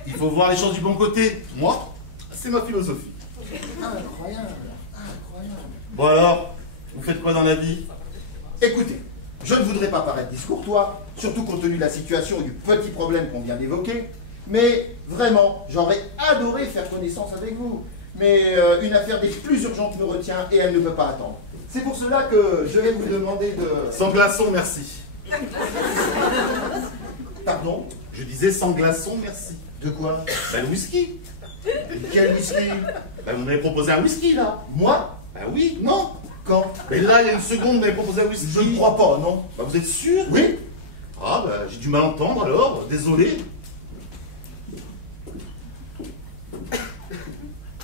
Il faut voir les choses du bon côté. Moi, c'est ma philosophie. Incroyable. Bon alors, vous faites quoi dans la vie? Écoutez, je ne voudrais pas paraître discourtois, surtout compte tenu de la situation et du petit problème qu'on vient d'évoquer, mais vraiment, j'aurais adoré faire connaissance avec vous. Mais une affaire des plus urgentes me retient et elle ne peut pas attendre. C'est pour cela que je vais vous demander de... Sans glaçons, merci. Pardon? Je disais sans glaçons, merci. De quoi? Ben, le whisky. Quel whisky? Ben, vous m'avez proposé un whisky, là. Moi? Ben oui, non. Quand? Mais là, il y a une seconde, vous m'avez proposé un whisky. Je ne crois pas, non? Ben, vous êtes sûr? Oui? Ah, ben, j'ai du mal à entendre, alors. Désolé.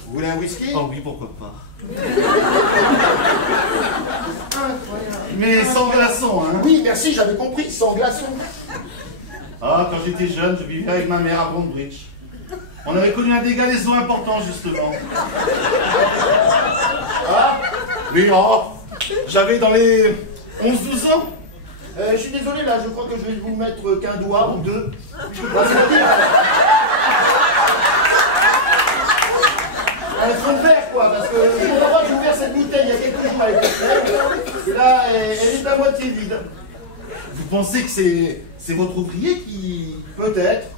Vous voulez un whisky? Ah oui, pourquoi pas. Incroyable. Mais sans glaçons, hein. Oui, merci, j'avais compris, sans glaçons. Ah, quand j'étais jeune, je vivais avec ma mère à Broombridge. On avait connu un dégât des eaux important, justement. Ah? Mais oh, j'avais dans les 11-12 ans. Je suis désolé, là, je crois que je vais vous mettre qu'un doigt ou deux. C'est-à-dire... un fond de verre, quoi, parce que j'ai ouvert cette bouteille il y a quelques jours avec le frère, et là, elle est à moitié vide. Vous pensez que c'est votre ouvrier qui... Peut-être.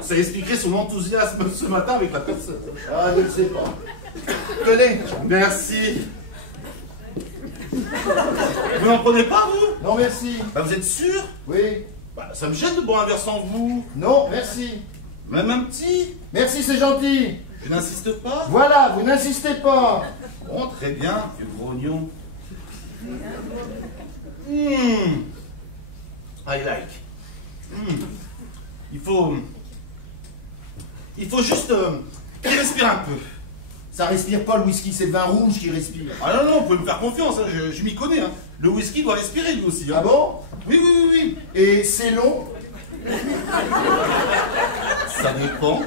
Ça expliquerait son enthousiasme ce matin avec la personne. Ah, je ne sais pas. Tenez. Merci. Vous n'en prenez pas, vous? Non, merci. Bah, vous êtes sûr? Oui. Bah, ça me gêne de boire un verre sans vous. Non, merci. Même un petit? Merci, c'est gentil. Je n'insiste pas. Voilà, vous n'insistez pas. Bon, très bien, vieux grognon. I like. Il faut juste qu'il respire un peu. Ça respire pas le whisky, c'est le vin rouge qui respire. Ah non, vous pouvez me faire confiance, hein, je m'y connais. Hein. Le whisky doit respirer lui aussi. Hein. Ah bon? Oui. Et c'est long? Ça dépend.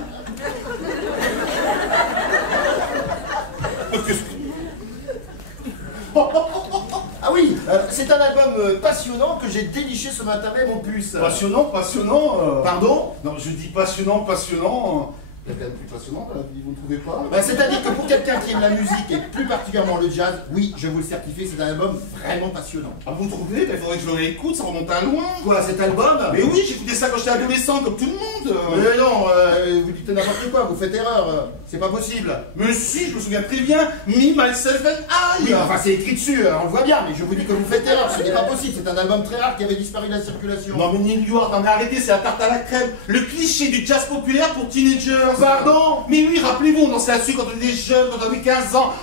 Ah oui, c'est un album passionnant que j'ai déniché ce matin même en plus. Passionnant. Pardon? Non, je dis passionnant. Il y a quand même plus passionnant dans la vie, vous ne trouvez pas? Bah, c'est-à-dire que pour quelqu'un qui aime la musique et plus particulièrement le jazz, oui, je vous le certifie, c'est un album vraiment passionnant. Ah, vous trouvez? Il faudrait que je le réécoute, ça remonte à loin. Quoi, cet album? Mais oui, j'écoutais ça quand j'étais adolescent, comme tout le monde. Mais non, vous dites n'importe quoi, vous faites erreur, c'est pas possible. Mais si, je me souviens très bien, Me, Myself and I. Oui, enfin c'est écrit dessus, on le voit bien, mais je vous dis que vous faites erreur, ce n'est pas possible, c'est un album très rare qui avait disparu de la circulation. Non mais New York, non mais arrêtez, c'est la tarte à la crème. Le cliché du jazz populaire pour teenagers. Pardon? Mais oui, rappelez-vous, on dansait là-dessus quand on était jeunes, quand on avait 15 ans.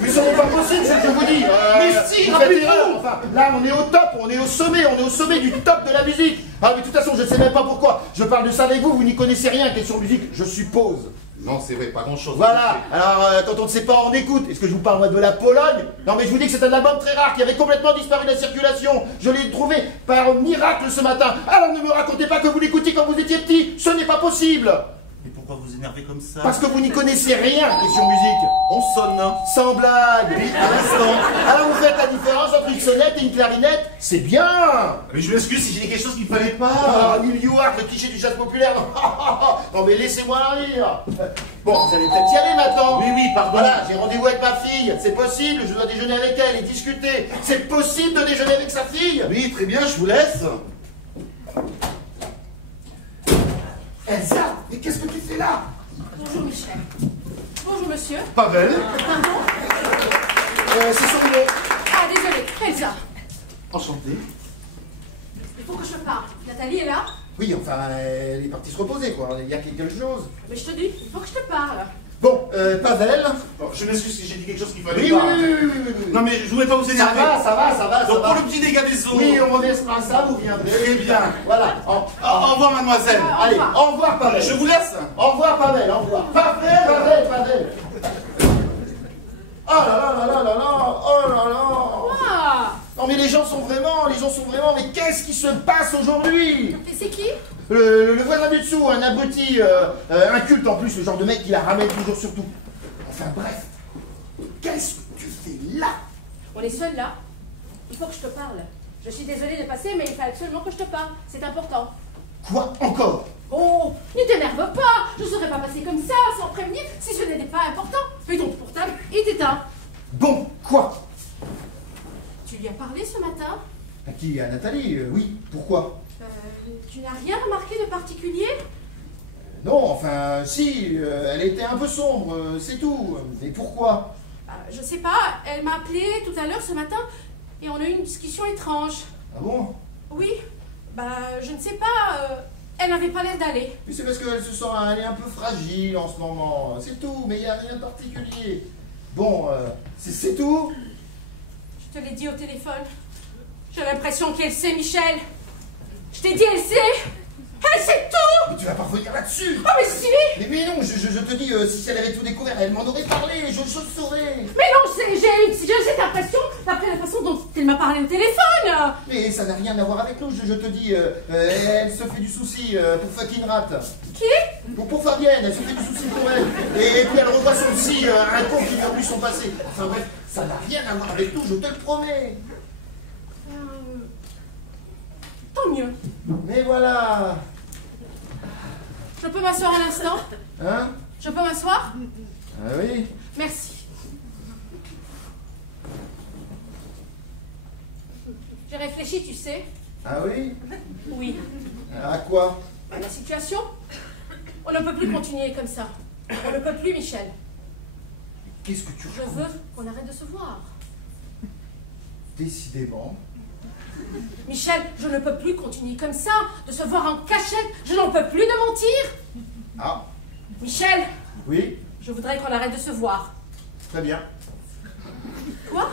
Mais ça n'est pas possible, ce que je vous dis. Mais si, vous faites rappelez-vous. erreur, enfin, là on est au top, on est au sommet du top de la musique. Ah mais de toute façon, je ne sais même pas pourquoi. Je parle de ça avec vous, vous n'y connaissez rien, question musique, je suppose. Non, c'est vrai, pas grand-chose. Voilà, alors quand on ne sait pas, on écoute. Est-ce que je vous parle moi de la Pologne? Non mais je vous dis que c'est un album très rare qui avait complètement disparu de la circulation. Je l'ai trouvé par miracle ce matin. Alors ne me racontez pas que vous l'écoutiez quand vous étiez petit, ce n'est pas possible. Mais pourquoi vous énervez comme ça? Parce que vous n'y connaissez rien, question musique. On sonne, hein. Sans blague. À l'instant. Alors vous faites la différence entre une sonnette et une clarinette, c'est bien. Mais je m'excuse si j'ai dit quelque chose qu'il ne fallait pas. Ah, New York, le cliché du jazz populaire. Non mais laissez-moi rire. Bon, vous allez peut-être y aller maintenant. Oui, oui, pardon. Voilà, j'ai rendez-vous avec ma fille. C'est possible, je dois déjeuner avec elle et discuter. C'est possible de déjeuner avec sa fille. Oui, très bien, je vous laisse. Elsa, mais qu'est-ce que tu fais là? Bonjour Michel. Bonjour monsieur. Pavel. Pardon? C'est son nom. Ah désolé, Elsa. Enchanté. Il faut que je parle. Nathalie est là? Oui, enfin, elle est partie se reposer, quoi. Il y a quelque chose. Mais je te dis, il faut que je te parle. Bon, Pavel. Bon, je m'excuse si j'ai dit quelque chose qu'il fallait Oui, pas. oui. Non mais je voulais pas vous Ça énerver. va. Donc pour le petit dégât des eaux. Oui, on reviendra à ça, vous viendrez. Très bien. Voilà. Au revoir, mademoiselle. Allez, au revoir, Pavel. Je vous laisse. Au revoir, Pavel, au revoir. Pavel. Oh là, oh là là. Ah. Non mais les gens sont vraiment, mais qu'est-ce qui se passe aujourd'hui? Et c'est qui? Le voisin du dessous, un abruti, inculte en plus, le genre de mec qui la ramène toujours sur tout. Enfin bref, qu'est-ce que tu fais là? On est seuls là. Il faut que je te parle. Je suis désolée de passer, mais il fallait absolument que je te parle. C'est important. Quoi encore? Oh, ne t'énerve pas. Je ne serais pas passée comme ça, sans prévenir, si ce n'était pas important. Et ton portable est éteint. Bon, quoi? Tu lui as parlé ce matin? À qui? À Nathalie, oui. Pourquoi? Tu n'as rien remarqué de particulier? Non, enfin, si, elle était un peu sombre, c'est tout. Mais pourquoi? Je sais pas, elle m'a appelé tout à l'heure ce matin et on a eu une discussion étrange. Ah bon? Oui, je ne sais pas, elle n'avait pas l'air d'aller. Mais c'est parce qu'elle se sent, elle est un peu fragile en ce moment, c'est tout, mais il n'y a rien de particulier. Bon, c'est tout? Je te l'ai dit au téléphone. J'ai l'impression qu'elle sait, Michel. Je t'ai dit, elle sait. Elle sait tout. Mais tu vas pas revenir là-dessus. Oh, mais si. Mais non, je te dis, si elle avait tout découvert, elle m'en aurait parlé, je saurais. Mais non, j'ai cette impression, d'après la façon dont elle m'a parlé au téléphone. Mais ça n'a rien à voir avec nous, je te dis, elle se fait du souci pour fucking rat. Qui? Pour Fabienne, elle se fait du souci pour elle. Et puis elle revoit son psy, un con qui lui a pris son passé. Enfin bref, ça n'a rien à voir avec nous, je te le promets. Tant mieux. Mais voilà. Je peux m'asseoir un instant? Hein? Je peux m'asseoir? Ah oui. Merci. J'ai réfléchi, tu sais. Ah oui? Oui. À quoi? À la situation. On ne peut plus continuer comme ça. On ne peut plus, Michel. Qu'est-ce que tu Je veux qu'on arrête de se voir. Décidément. Michel, je ne peux plus continuer comme ça, de se voir en cachette. Je n'en peux plus de mentir. Ah, Michel, oui, je voudrais qu'on arrête de se voir. très bien. Quoi?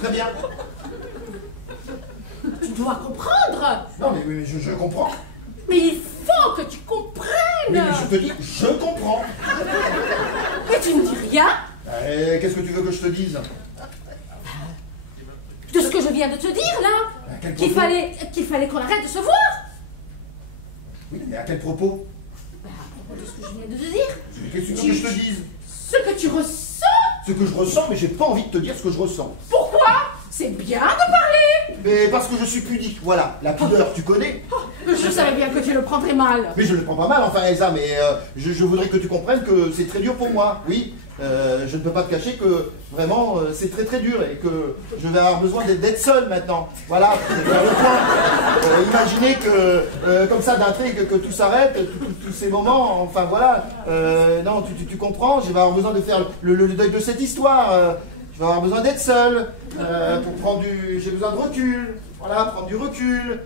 Très bien. Tu dois comprendre. Non, mais je comprends. Mais il faut que tu comprennes. Mais je te dis, je comprends. Mais tu ne dis rien Qu'est-ce que tu veux que je te dise? de ce que je viens de te dire, là. À quel Qu'il propos? fallait qu'on arrête de se voir. Oui, mais à quel propos? À propos de ce que je viens de te dire. Qu'est-ce que tu veux que je te dise? Ce que tu ressens. Ce que je ressens, mais j'ai pas envie de te dire ce que je ressens. Pourquoi? C'est bien de parler. Mais parce que je suis pudique, voilà. La pudeur, tu connais? Oh, Je savais bien que tu le prendrais mal. Mais je ne le prends pas mal, enfin Elsa, mais je voudrais que tu comprennes que c'est très dur pour moi, oui. Je ne peux pas te cacher que vraiment c'est très très dur et que je vais avoir besoin d'être seul maintenant. Voilà, c'est faire le point. Imaginez que comme ça d'un trait que tout s'arrête, tous ces moments, enfin voilà. Non, tu comprends, je vais avoir besoin de faire le deuil de cette histoire. Je vais avoir besoin d'être seul pour prendre j'ai besoin de recul. Voilà, prendre du recul.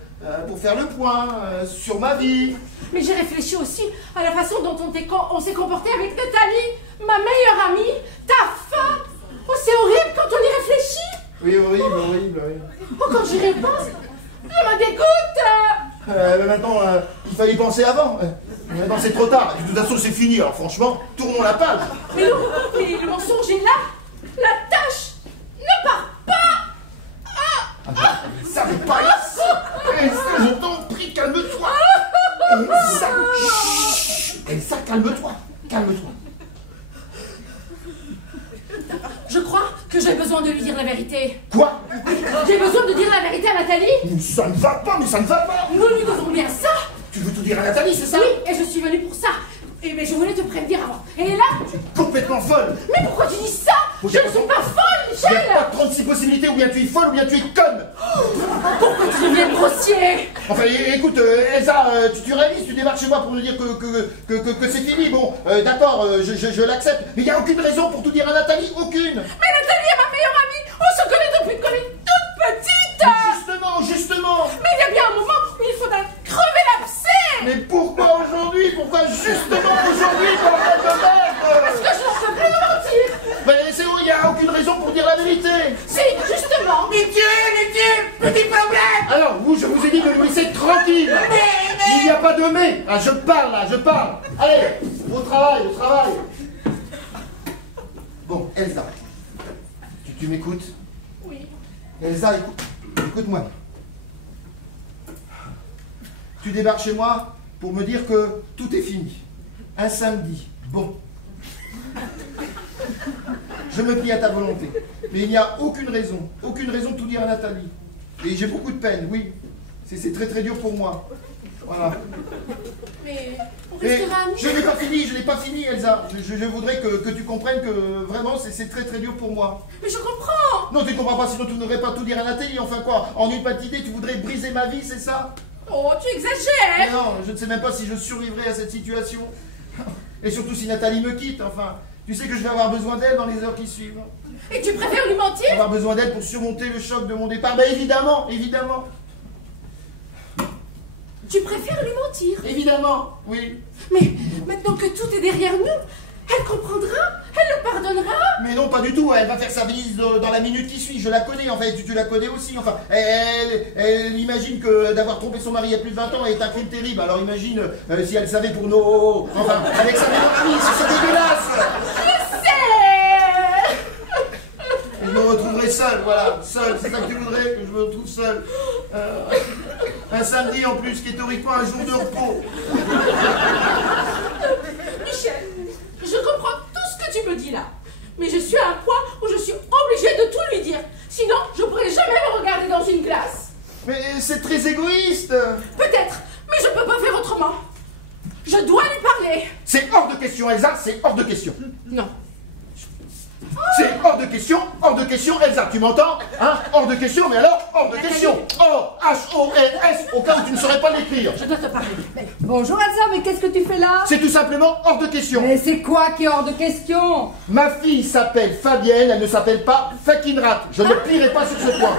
Pour faire le point sur ma vie. Mais j'ai réfléchi aussi à la façon dont on s'est comporté avec Nathalie, ma meilleure amie, ta femme. Oh, c'est horrible quand on y réfléchit. Oui, horrible, oui. Oh, quand j'y repense, je me dégoûte. Mais maintenant, il fallait y penser avant. Maintenant, c'est trop tard. De toute façon, c'est fini. Alors franchement, tournons la page. Mais le mensonge est là. La tâche ne part pas. Ça n'est pas ici. Je t'en prie, calme-toi. Elsa, calme-toi. Calme-toi. Je crois que j'ai besoin de lui dire la vérité. Quoi? J'ai besoin de dire la vérité à Nathalie. Ça ne va pas, mais ça ne va pas. Nous lui devons bien ça. Tu veux tout dire à Nathalie, c'est ça? Oui, et je suis venue pour ça. Mais je voulais te prévenir avant. Et là... Tu es complètement folle. Mais pourquoi tu dis ça? Je ne suis pas folle, Il n'y a Michel. pas 36 possibilités, ou bien tu es folle, ou bien tu es conne. Pourquoi tu deviens grossier? Enfin, écoute, Elsa, tu réalises, tu débarques chez moi pour me dire que c'est fini. Bon, d'accord, je l'accepte. Mais il n'y a aucune raison pour tout dire à Nathalie, aucune. Mais Nathalie est ma meilleure amie. On se connaît depuis qu'on est toute petite. Justement. Mais il y a bien un moment où il faudra crever l'abcès. Mais pourquoi aujourd'hui? Pourquoi justement aujourd'hui, bordel de merde? Parce que je n'en peux plus de mentir. Mais c'est où, il n'y a aucune raison pour dire la vérité. Si, justement. Petit problème. Alors, je vous ai dit de me laisser tranquille. Il n'y a pas de mais. Ah, je parle là, je parle. Allez, au travail. Bon, Elsa, tu m'écoutes? Oui. Elsa, écoute-moi. Tu débarques chez moi pour me dire que tout est fini. Un samedi. Bon. Je me plie à ta volonté. Mais il n'y a aucune raison de tout dire à Nathalie. Et j'ai beaucoup de peine, oui. C'est très très dur pour moi. Voilà. Mais on Et restera amis. je n'ai pas fini, Elsa. Je voudrais que tu comprennes que vraiment c'est très très dur pour moi. Mais je comprends. Non, tu ne comprends pas, sinon tu n'aurais pas tout dire à Nathalie. Enfin quoi, en une petite idée, tu voudrais briser ma vie, c'est ça? Oh, tu exagères. Mais non, je ne sais même pas si je survivrai à cette situation. Et surtout si Nathalie me quitte, enfin. Tu sais que je vais avoir besoin d'elle dans les heures qui suivent. Et tu préfères lui mentir? Avoir besoin d'elle pour surmonter le choc de mon départ. Ben évidemment. Tu préfères lui mentir? Évidemment, oui. Mais maintenant que tout est derrière nous, elle comprendra, elle le pardonnera. Mais non, pas du tout. Elle va faire sa valise dans la minute qui suit. Je la connais, en fait. Tu la connais aussi. Enfin, elle imagine que d'avoir trompé son mari il y a plus de 20 ans est un crime terrible. Alors imagine si elle savait pour nos... Enfin, avec sa meilleure amie, c'est dégueulasse. Je sais. Je me retrouverai seul, voilà. Seul, c'est ça que tu voudrais, que je me retrouve seul. Un samedi en plus, qui est théoriquement un jour de repos. Michel, je comprends tout ce que tu me dis là. Mais je suis à un point où je suis obligée de tout lui dire. Sinon, je ne pourrai jamais me regarder dans une glace. Mais c'est très égoïste. Peut-être, mais je ne peux pas faire autrement. Je dois lui parler. C'est hors de question, Elsa, c'est hors de question. Non. C'est hors de question, Elsa, tu m'entends? Hein? Hors de question, mais alors, hors de question. H-O-R-S, au cas où tu ne saurais pas l'écrire. Je dois te parler. Bonjour Elsa, mais qu'est-ce que tu fais là? C'est tout simplement hors de question. Mais c'est quoi qui est hors de question? Ma fille s'appelle Fabienne, elle ne s'appelle pas Fakinrat. Je ne plierai pas sur ce point.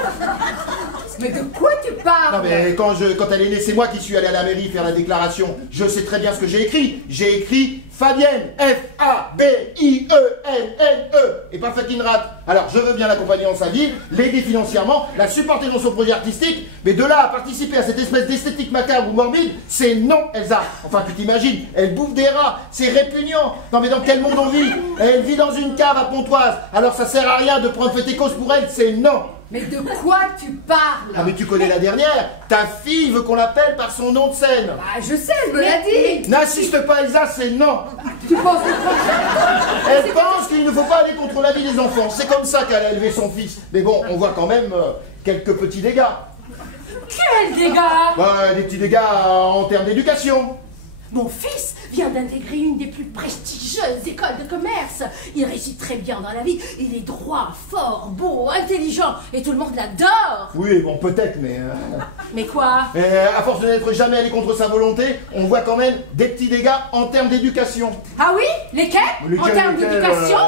Mais de quoi tu parles? Non mais quand elle est née, c'est moi qui suis allé à la mairie faire la déclaration. Je sais très bien ce que j'ai écrit. J'ai écrit Fabienne, F-A-B-I-E-N-N-E, et pas Fakinrat. Alors je veux bien l'accompagner dans sa vie, l'aider financièrement, la supporter dans son projet artistique, mais de là à participer à cette espèce d'esthétique macabre ou morbide, c'est non, Elsa. Enfin tu t'imagines, elle bouffe des rats, c'est répugnant. Non mais dans quel monde on vit? Elle vit dans une cave à Pontoise, alors ça sert à rien de prendre fait tes causes pour elle, c'est non. Mais de quoi tu parles? Ah mais tu connais la dernière. Ta fille veut qu'on l'appelle par son nom de scène. Bah je sais, elle me l'a dit. N'insiste pas, Elsa, c'est non. Tu penses que... Elle pense qu'il ne faut pas aller contre la vie des enfants. C'est comme ça qu'elle a élevé son fils. Mais bon, on voit quand même quelques petits dégâts. Quel dégât! Bah, des petits dégâts en termes d'éducation. Mon fils vient d'intégrer une des plus prestigieuses écoles de commerce. Il réussit très bien dans la vie. Il est droit, fort, beau, intelligent. Et tout le monde l'adore. Oui, bon, peut-être, mais... Mais quoi? à force de n'être jamais allé contre sa volonté, on voit quand même des petits dégâts en termes d'éducation. Ah oui? Lesquels? En termes d'éducation?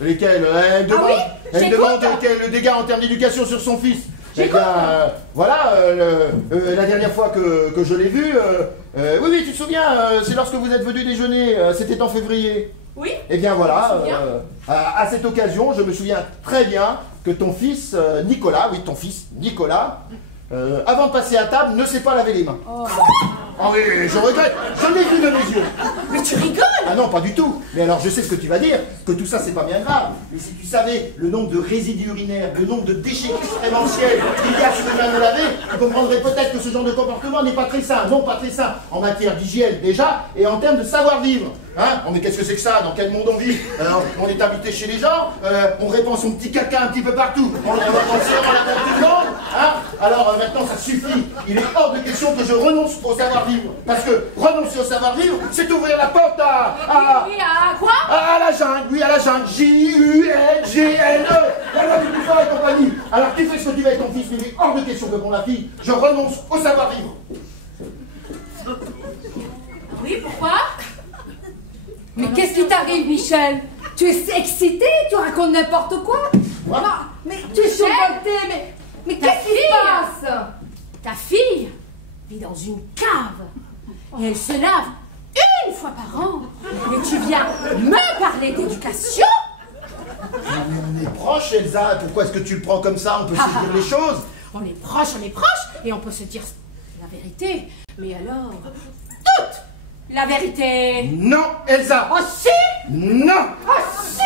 Lesquels? Elle demande, oui, elle demande quel dégât en termes d'éducation sur son fils. Eh bien, voilà, la dernière fois que je l'ai vu, oui, tu te souviens, c'est lorsque vous êtes venu déjeuner, c'était en février. Oui. Eh bien voilà, Je me souviens. à cette occasion, je me souviens très bien que ton fils Nicolas, oui, ton fils Nicolas, avant de passer à table, ne s'est pas lavé les mains. Oh. Ah oui, je regrette, je l'ai vu de mes yeux. Mais tu rigoles? Ah non, pas du tout. Mais alors je sais ce que tu vas dire, que tout ça c'est pas bien grave. Mais si tu savais le nombre de résidus urinaires, le nombre de déchets excrémentiels qu'il y a sur les mains non lavées, tu comprendrais peut-être que ce genre de comportement n'est pas très sain. Non, pas très sain. En matière d'hygiène déjà, et en termes de savoir-vivre. Hein? Oh, mais qu'est-ce que c'est que ça? Dans quel monde on vit? On est invité chez les gens, on répand son petit caca un petit peu partout. On le répand en serrant la tête tout le monde. Hein? Alors maintenant ça suffit. Il est hors de question que je renonce au savoir-vivre. Parce que renoncer au savoir-vivre, c'est ouvrir la porte Oui, à quoi? à la jungle, oui, à la jungle. J-U-N-G-L-E. La loi du plus fort et compagnie. Alors tu fais ce que tu veux avec ton fils, mais il est hors de question que pour ma fille, je renonce au savoir-vivre. Oui, pourquoi? Mais qu'est-ce qui t'arrive, Michel? Tu es excité? Tu racontes n'importe quoi? Quoi? Non, mais tu es survolté, mais qu'est-ce qui se passe? Ta fille vit dans une cave. Et elle se lave une fois par an. Et tu viens me parler d'éducation? Mais on est proches, Elsa. Pourquoi est-ce que tu le prends comme ça? On peut se dire les choses. On est proches, et on peut se dire la vérité. Mais alors, toute la vérité. Non, Elsa. Oh si! Non. Oh si!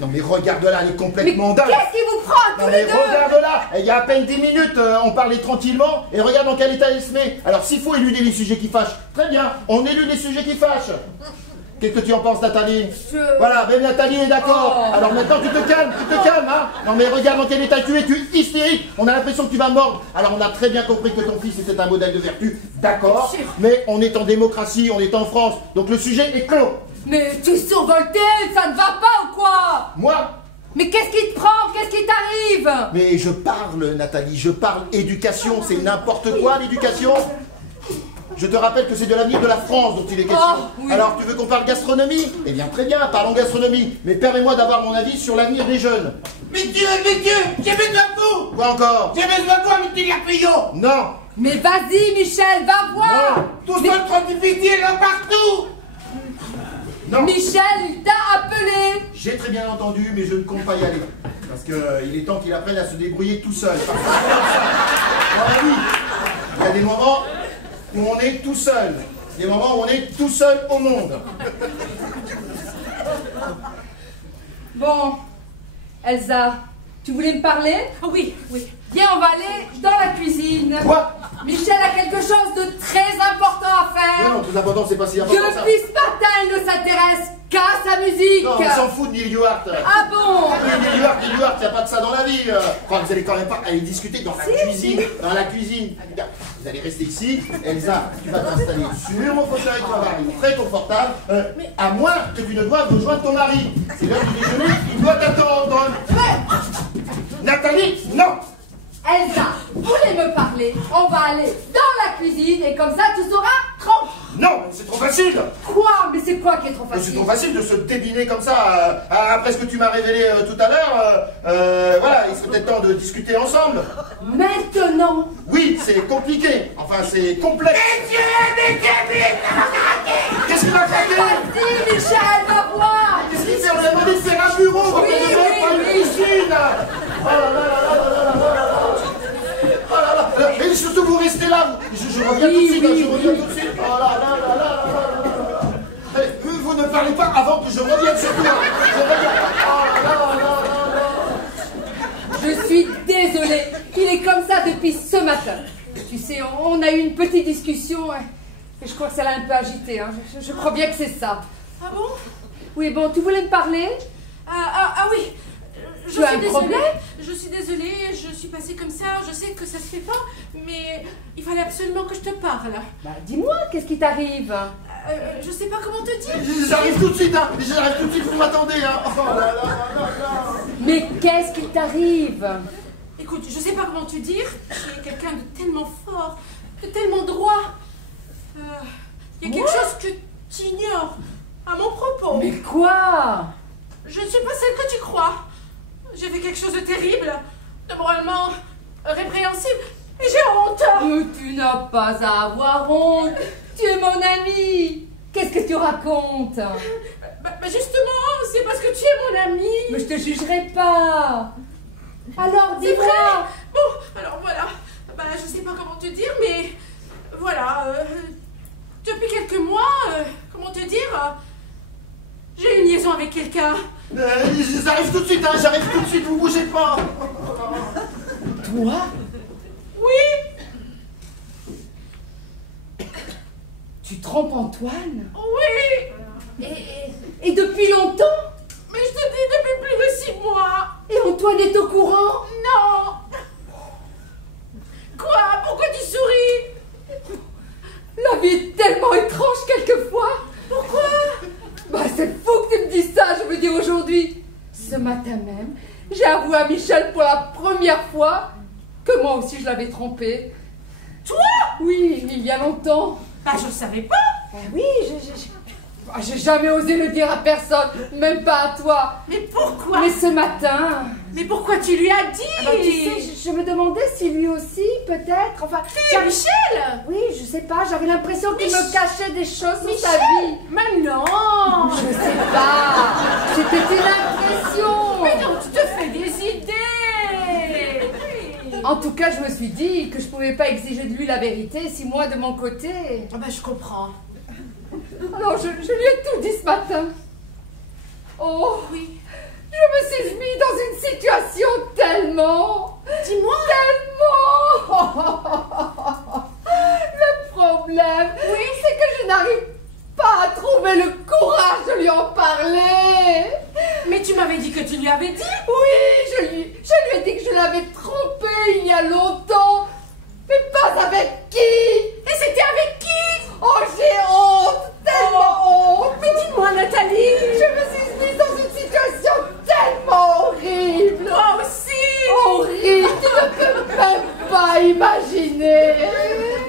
Non mais regarde-la, elle est complètement dingue. Qu'est-ce qui vous prend Non tous mais les deux? regarde-la, il y a à peine 10 minutes, on parlait tranquillement, et regarde dans quel état elle se met. Alors s'il faut éluder les sujets qui fâchent, très bien, on élude les sujets qui fâchent. Qu'est-ce que tu en penses, Nathalie? Voilà, même Nathalie est d'accord. Oh. Alors maintenant tu te calmes, hein. Non mais regarde dans quel état tu es hystérique. On a l'impression que tu vas mordre. Alors on a très bien compris que ton fils était un modèle de vertu, d'accord. Mais on est en démocratie, on est en France, donc le sujet est clos. Mais tu es survolté, ça ne va pas ou quoi? Moi? Mais qu'est-ce qui te prend? Qu'est-ce qui t'arrive? Mais je parle, Nathalie, je parle éducation, c'est n'importe quoi l'éducation. Je te rappelle que c'est de l'avenir de la France dont il est question. Oh, oui. Alors tu veux qu'on parle gastronomie? Eh bien très bien, parlons gastronomie. Mais permets-moi d'avoir mon avis sur l'avenir des jeunes. Messieurs, j'ai besoin de vous. Quoi encore? J'ai besoin de vous, monsieur Garpillon. Non. Mais vas-y, Michel, va voir! Tout seul trop difficile, là, partout. Non. Michel, il t'a appelé! J'ai très bien entendu, mais je ne compte pas y aller. Parce qu'il est temps qu'il apprenne à se débrouiller tout seul. Parce que dans la vie, il y a des moments où on est tout seul. Des moments où on est tout seul au monde. Bon, Elsa, tu voulais me parler? Oh oui, oui. Viens, on va aller dans la cuisine. Quoi? Michel a quelque chose de très important à faire. Non, tout important, c'est pas si important ça. Depuis ce matin, il ne s'intéresse qu'à sa musique. Non, on s'en fout de Neil Yoart. Ah bon? Neil Yoart, il n'y a pas de ça dans la vie. Enfin, vous allez quand même pas aller discuter dans la cuisine. Dans la cuisine. Vous allez rester ici. Elsa, tu vas t'installer sur mon fauteuil travail, très confortable. À moins que tu ne doives rejoindre ton mari. C'est l'heure du déjeuner, il doit t'attendre. Nathalie, non. Elsa, vous voulez me parler? On va aller dans la cuisine et comme ça, tu seras tranquille. Non, c'est trop facile. Quoi? Mais c'est quoi qui est trop C'est facile? trop facile de se débiner comme ça. Après ce que tu m'as révélé tout à l'heure, voilà, il serait peut-être temps de discuter ensemble. Maintenant? Oui, c'est compliqué. Enfin, c'est complexe. Qu'est-ce qu'il va craquer? Vas-y, Michel, va voir. Qu'est-ce qu'il fait? On a demandé de faire un bureau. On va Oui, pas une oui, cuisine. Oh là là là là là là là là. Oh là là. Et surtout, vous restez là. Je reviens tout de suite. Je reviens tout de suite. Oh là là là là là là là. Vous ne parlez pas avant que je revienne sur toi. Je reviens. Oh là là là là. Je suis désolée. Il est comme ça depuis ce matin. Tu sais, on a eu une petite discussion et je crois que ça l'a un peu agité. Hein. Je crois bien que c'est ça. Ah bon? Oui, bon, tu voulais me parler? Ah oui. Je Tu as suis un désolée. problème? Je suis désolée, je suis passée comme ça, je sais que ça se fait pas, mais il fallait absolument que je te parle. Bah, dis-moi, qu'est-ce qui t'arrive? Je sais pas comment te dire. J'arrive tout de suite, hein. J'arrive tout de suite, vous m'attendez, hein. Oh là là là là. Mais qu'est-ce qui t'arrive? Écoute, je sais pas comment te dire, tu es quelqu'un de tellement fort, de tellement droit. Il y a quelque chose que tu ignores à mon propos. Mais quoi? Je ne suis pas celle que tu crois. J'ai fait quelque chose de terrible, de moralement répréhensible, et j'ai honte. Mais tu n'as pas à avoir honte. Tu es mon ami. Qu'est-ce que tu racontes? Bah justement, c'est parce que tu es mon ami. Mais je te jugerai pas. Alors C'est vrai. dis-moi. Bon, alors voilà. Bah je sais pas comment te dire, mais voilà. Depuis quelques mois, comment te dire, j'ai une liaison avec quelqu'un. J'arrive tout de suite, hein. J'arrive tout de suite, vous bougez pas. Toi? Oui, Tu trompes Antoine? oui. Et depuis longtemps? Mais je te dis depuis plus de 6 mois. Et Antoine est au courant? Non. Quoi? Pourquoi tu souris? La vie est tellement étrange quelquefois. Pourquoi? Bah c'est fou que tu me dises ça, je veux dire aujourd'hui. Ce matin même, j'ai avoué à Michel pour la première fois que moi aussi je l'avais trompé. Toi? Oui, il y a longtemps. Bah je savais pas. Oui, j'ai jamais osé le dire à personne, même pas à toi. Mais pourquoi? Mais ce matin... Mais pourquoi tu lui as dit? Ah bah, tu sais, je me demandais si lui aussi, peut-être, enfin... C'est Michel? Oui, je sais pas, j'avais l'impression qu'il me cachait des choses sur sa Michel? vie. Mais non. Je sais pas, c'était une impression. Mais donc tu te fais des idées. En tout cas, je me suis dit que je pouvais pas exiger de lui la vérité si moi, de mon côté... Ah bah je comprends. Alors, je lui ai tout dit ce matin. Oh, Oui. je me suis mis dans une situation tellement... Dis-moi. Tellement... Le problème, c'est que je n'arrive pas à trouver le courage de lui en parler. Mais tu m'avais dit que tu lui avais dit. Oui, je lui ai dit que je l'avais trompé il y a longtemps. Mais pas avec qui? Et c'était avec qui? Oh, j'ai honte, tellement honte. Mais dis-moi Nathalie. Je me suis mise dans une situation tellement horrible. Moi aussi. Horrible, tu ne peux même pas imaginer.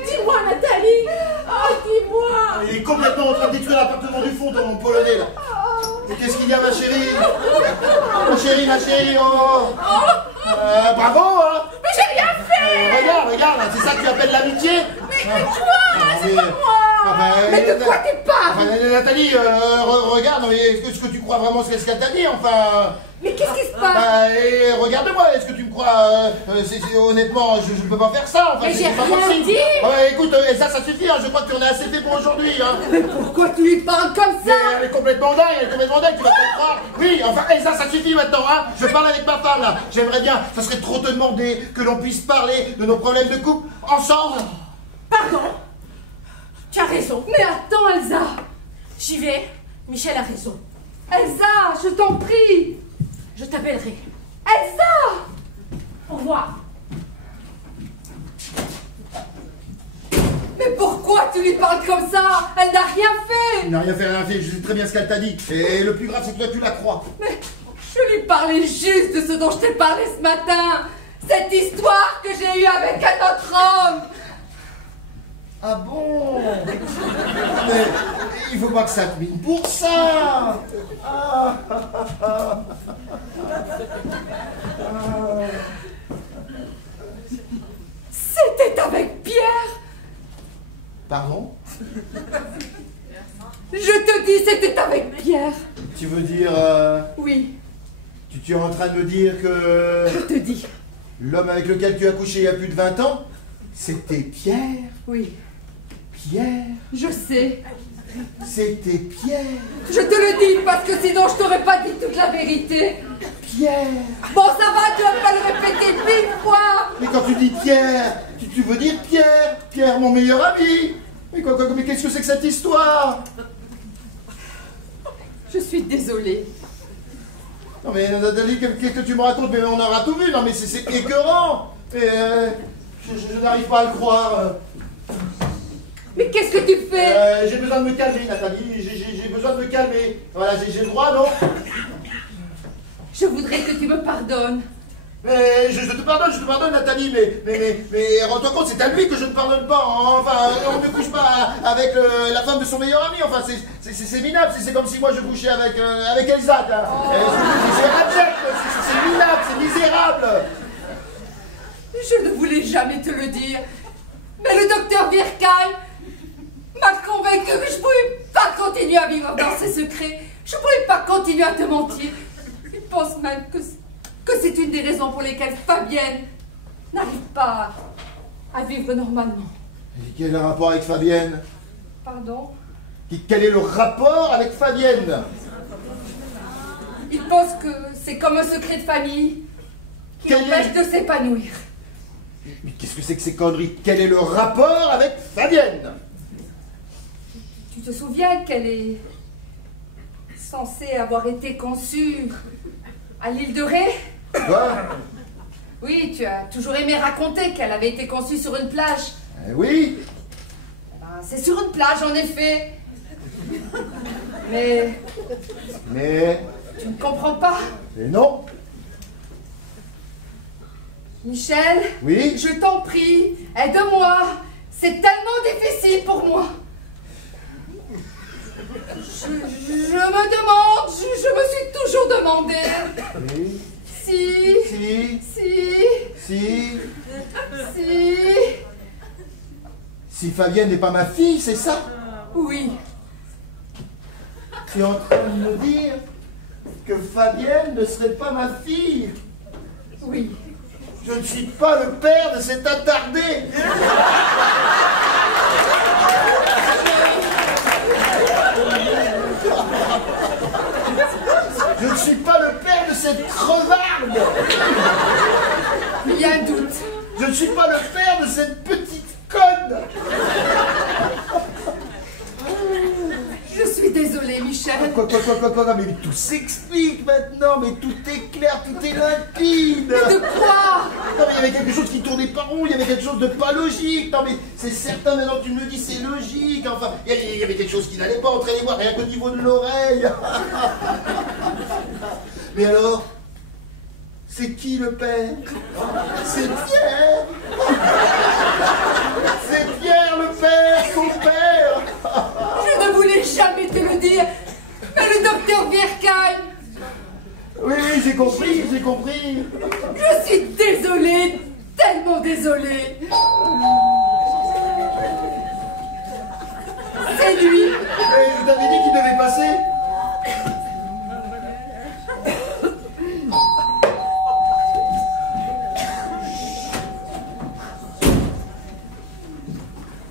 Dis-moi Nathalie. Oh dis-moi. Il est complètement en train de détruire l'appartement du fond, ton polonais, là. Et qu'est-ce qu'il y a, ma chérie? Ma chérie, oh. Bravo, hein. Mais j'ai rien fait. Regarde, c'est ça que tu appelles l'amitié? Mais toi, c'est pas moi. Mais de quoi tu parles? Nathalie, regarde, est-ce que tu crois vraiment ce qu'elle t'a dit, enfin? Mais qu'est-ce qui se passe? Regarde-moi, est-ce que tu me crois? Honnêtement, je ne peux pas faire ça, enfin, Mais c'est j'ai pas rien possible. dit. Écoute, ça suffit, hein, je crois que tu en as assez fait pour aujourd'hui, hein. Mais pourquoi tu lui parles comme Mais ça? elle est complètement dingue, tu vas pas croire. Oui, enfin, ça suffit maintenant, hein. Je parle avec ma femme, là. J'aimerais bien, ça serait trop te demander que l'on puisse parler de nos problèmes de couple ensemble. Pardon. Tu as raison. Mais attends, Elsa. J'y vais. Michel a raison. Elsa, je t'en prie. Je t'appellerai. Elsa! Au revoir. Mais pourquoi tu lui parles comme ça? Elle n'a rien fait. Il n'a rien fait, je sais très bien ce qu'elle t'a dit. Et le plus grave, c'est que toi, tu la crois. Mais je lui parlais juste de ce dont je t'ai parlé ce matin. Cette histoire que j'ai eue avec un autre homme. Ah bon? Mais il faut pas que ça te mine pour ça. C'était avec Pierre. Pardon? Je te dis, c'était avec Pierre. Tu veux dire... Oui, Tu es en train de me dire que... je te dis. L'homme avec lequel tu as couché il y a plus de 20 ans, c'était Pierre? Oui, Pierre? je sais. C'était Pierre? Je te le dis parce que sinon je t'aurais pas dit toute la vérité. Pierre? Bon, ça va, tu vas pas le répéter 1000 fois. Mais quand tu dis Pierre, tu veux dire Pierre? Pierre, mon meilleur ami? Mais qu'est-ce que c'est que cette histoire? Je suis désolée. Non mais Nathalie, qu'est-ce que tu me racontes? Mais on aura tout vu, non mais c'est écœurant. Mais je n'arrive pas à le croire. Mais qu'est-ce que tu fais? J'ai besoin de me calmer, Nathalie, j'ai besoin de me calmer. Voilà, j'ai le droit, non? Je voudrais que tu me pardonnes. Mais je te pardonne, Nathalie, mais rends-toi compte, c'est à lui que je ne pardonne pas. Enfin, on ne couche pas avec la femme de son meilleur ami. Enfin, c'est minable. C'est comme si moi je couchais avec Elsa. C'est abject, c'est minable, c'est misérable. Je ne voulais jamais te le dire, mais le docteur Virkheim m'a convaincu que je ne pouvais pas continuer à vivre dans ses secrets. Je ne pouvais pas continuer à te mentir. Il pense même que c'est une des raisons pour lesquelles Fabienne n'arrive pas à vivre normalement. Et quel est le rapport avec Fabienne? Pardon? Quel est le rapport avec Fabienne? Il pense que c'est comme un secret de famille qui l'empêche de s'épanouir. Mais qu'est-ce que c'est que ces conneries? Quel est le rapport avec Fabienne? Tu te souviens qu'elle est censée avoir été conçue à l'île de Ré? Quoi? Oui, tu as toujours aimé raconter qu'elle avait été conçue sur une plage. Oui. C'est sur une plage, en effet. Mais tu ne comprends pas? Mais non. Michel? Oui? Je t'en prie, aide-moi. C'est tellement difficile pour moi. Je me demande, je me suis toujours demandé. Oui. Si Fabienne n'est pas ma fille, c'est ça? Oui. Tu es en train de me dire que Fabienne ne serait pas ma fille? Oui. Je ne suis pas le père de cet attardé. Je ne suis pas le père de cette crevarde. Il y a un doute. Je ne suis pas le père de cette petite conne. Je suis désolée, Michel. Quoi, mais tout s'explique maintenant, mais tout est clair, tout est limpide. Mais de quoi? Non mais il y avait quelque chose qui tournait pas rond, il y avait quelque chose de pas logique. Non mais c'est certain, maintenant que tu me le dis, c'est logique. Enfin, il y avait quelque chose qui n'allait pas entre les voix, rien qu'au niveau de l'oreille. Mais alors, c'est qui le père? C'est Pierre. C'est Pierre le père, son père. Je ne voulais jamais te le dire, mais le docteur Virkheim... Oui, j'ai compris. Je suis désolée, tellement désolée. C'est lui. Et je t'avais dit qu'il devait passer.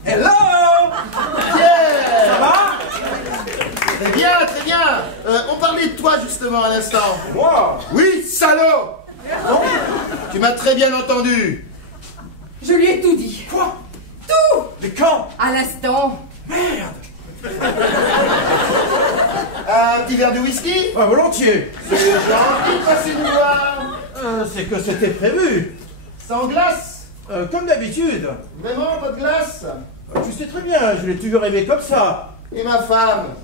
Hello! Pierre! Ça va? Très bien. On parlait de toi justement à l'instant. Moi? Oui, salaud! Tu m'as très bien entendu. Je lui ai tout dit. Quoi? Tout! Mais quand? À l'instant. Merde! Un petit verre de whisky? Ah, volontiers. C'est gentil de passer nous voir. C'est que c'était prévu. Sans glace? Comme d'habitude. Vraiment, pas de glace? Tu sais très bien, je l'ai toujours aimé comme ça. Et ma femme?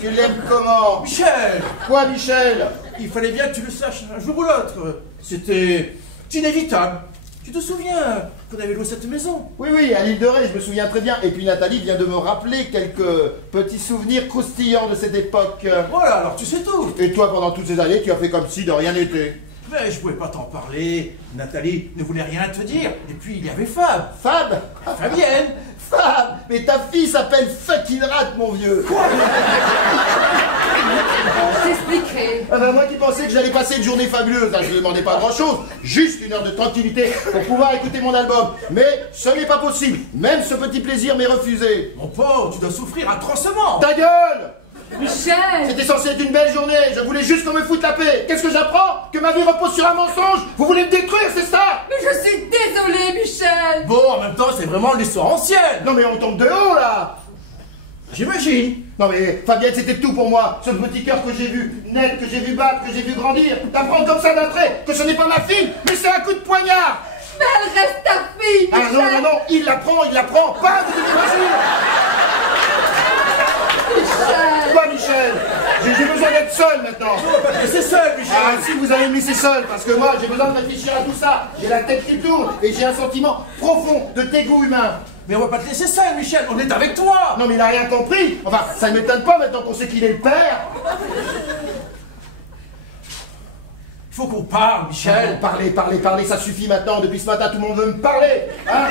Tu l'aimes comment? Michel! Quoi, Michel? Il fallait bien que tu le saches un jour ou l'autre. C'était inévitable. Tu te souviens qu'on avait loué cette maison? Oui, à l'île de Ré, je me souviens très bien. Et puis Nathalie vient de me rappeler quelques petits souvenirs croustillants de cette époque. Voilà, alors tu sais tout. Et toi, pendant toutes ces années, tu as fait comme si de rien n'était. Mais je pouvais pas t'en parler. Nathalie ne voulait rien te dire. Et puis il y avait Fab. Fab? Fabienne. Fab! Mais ta fille s'appelle fucking Rat, mon vieux! Quoi? Je t'expliquerai. Ah ben, moi qui pensais que j'allais passer une journée fabuleuse, je ne demandais pas grand-chose, juste une heure de tranquillité pour pouvoir écouter mon album. Mais ce n'est pas possible, même ce petit plaisir m'est refusé. Mon pauvre, tu dois souffrir atrocement. Ta gueule! Michel! C'était censé être une belle journée, je voulais juste qu'on me foute la paix. Qu'est-ce que j'apprends? Que ma vie repose sur un mensonge? Vous voulez me détruire, c'est ça? Mais je suis désolée, Michel! Bon, en même temps, c'est vraiment l'histoire ancienne. Non mais on tombe de haut, là! J'imagine. Non mais Fabienne, c'était tout pour moi. Ce petit cœur que j'ai vu naître, que j'ai vu battre, que j'ai vu grandir. D'apprendre comme ça d'un trait que ce n'est pas ma fille, mais c'est un coup de poignard. Mais elle reste ta fille, Ah Michel. non, il la prend, pas de Michel. Quoi, Michel? J'ai besoin d'être seul maintenant. On va pas te laisser seul, Michel. Ah si, vous allez me laisser seul, parce que moi j'ai besoin de réfléchir à tout ça. J'ai la tête qui tourne et j'ai un sentiment profond de dégoût humain. Mais on va pas te laisser seul, Michel. On est avec toi. Non mais il a rien compris. Enfin, ça ne m'étonne pas maintenant qu'on sait qu'il est le père. Il faut qu'on parle, Michel. Parlez, ça suffit maintenant. Depuis ce matin, tout le monde veut me parler. Hein?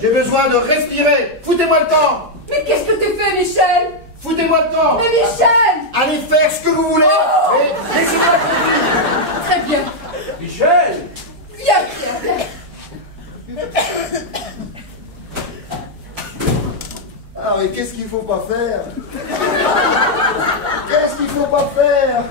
J'ai besoin de respirer. Foutez-moi le camp. Mais qu'est-ce que tu fais, Michel? Foutez-moi le camp. Mais Michel! Allez faire ce que vous voulez. Oh. Et laissez-moi tranquille. Très bien. Michel. Viens, viens. Ah mais qu'est-ce qu'il faut pas faire? Qu'est-ce qu'il faut pas faire?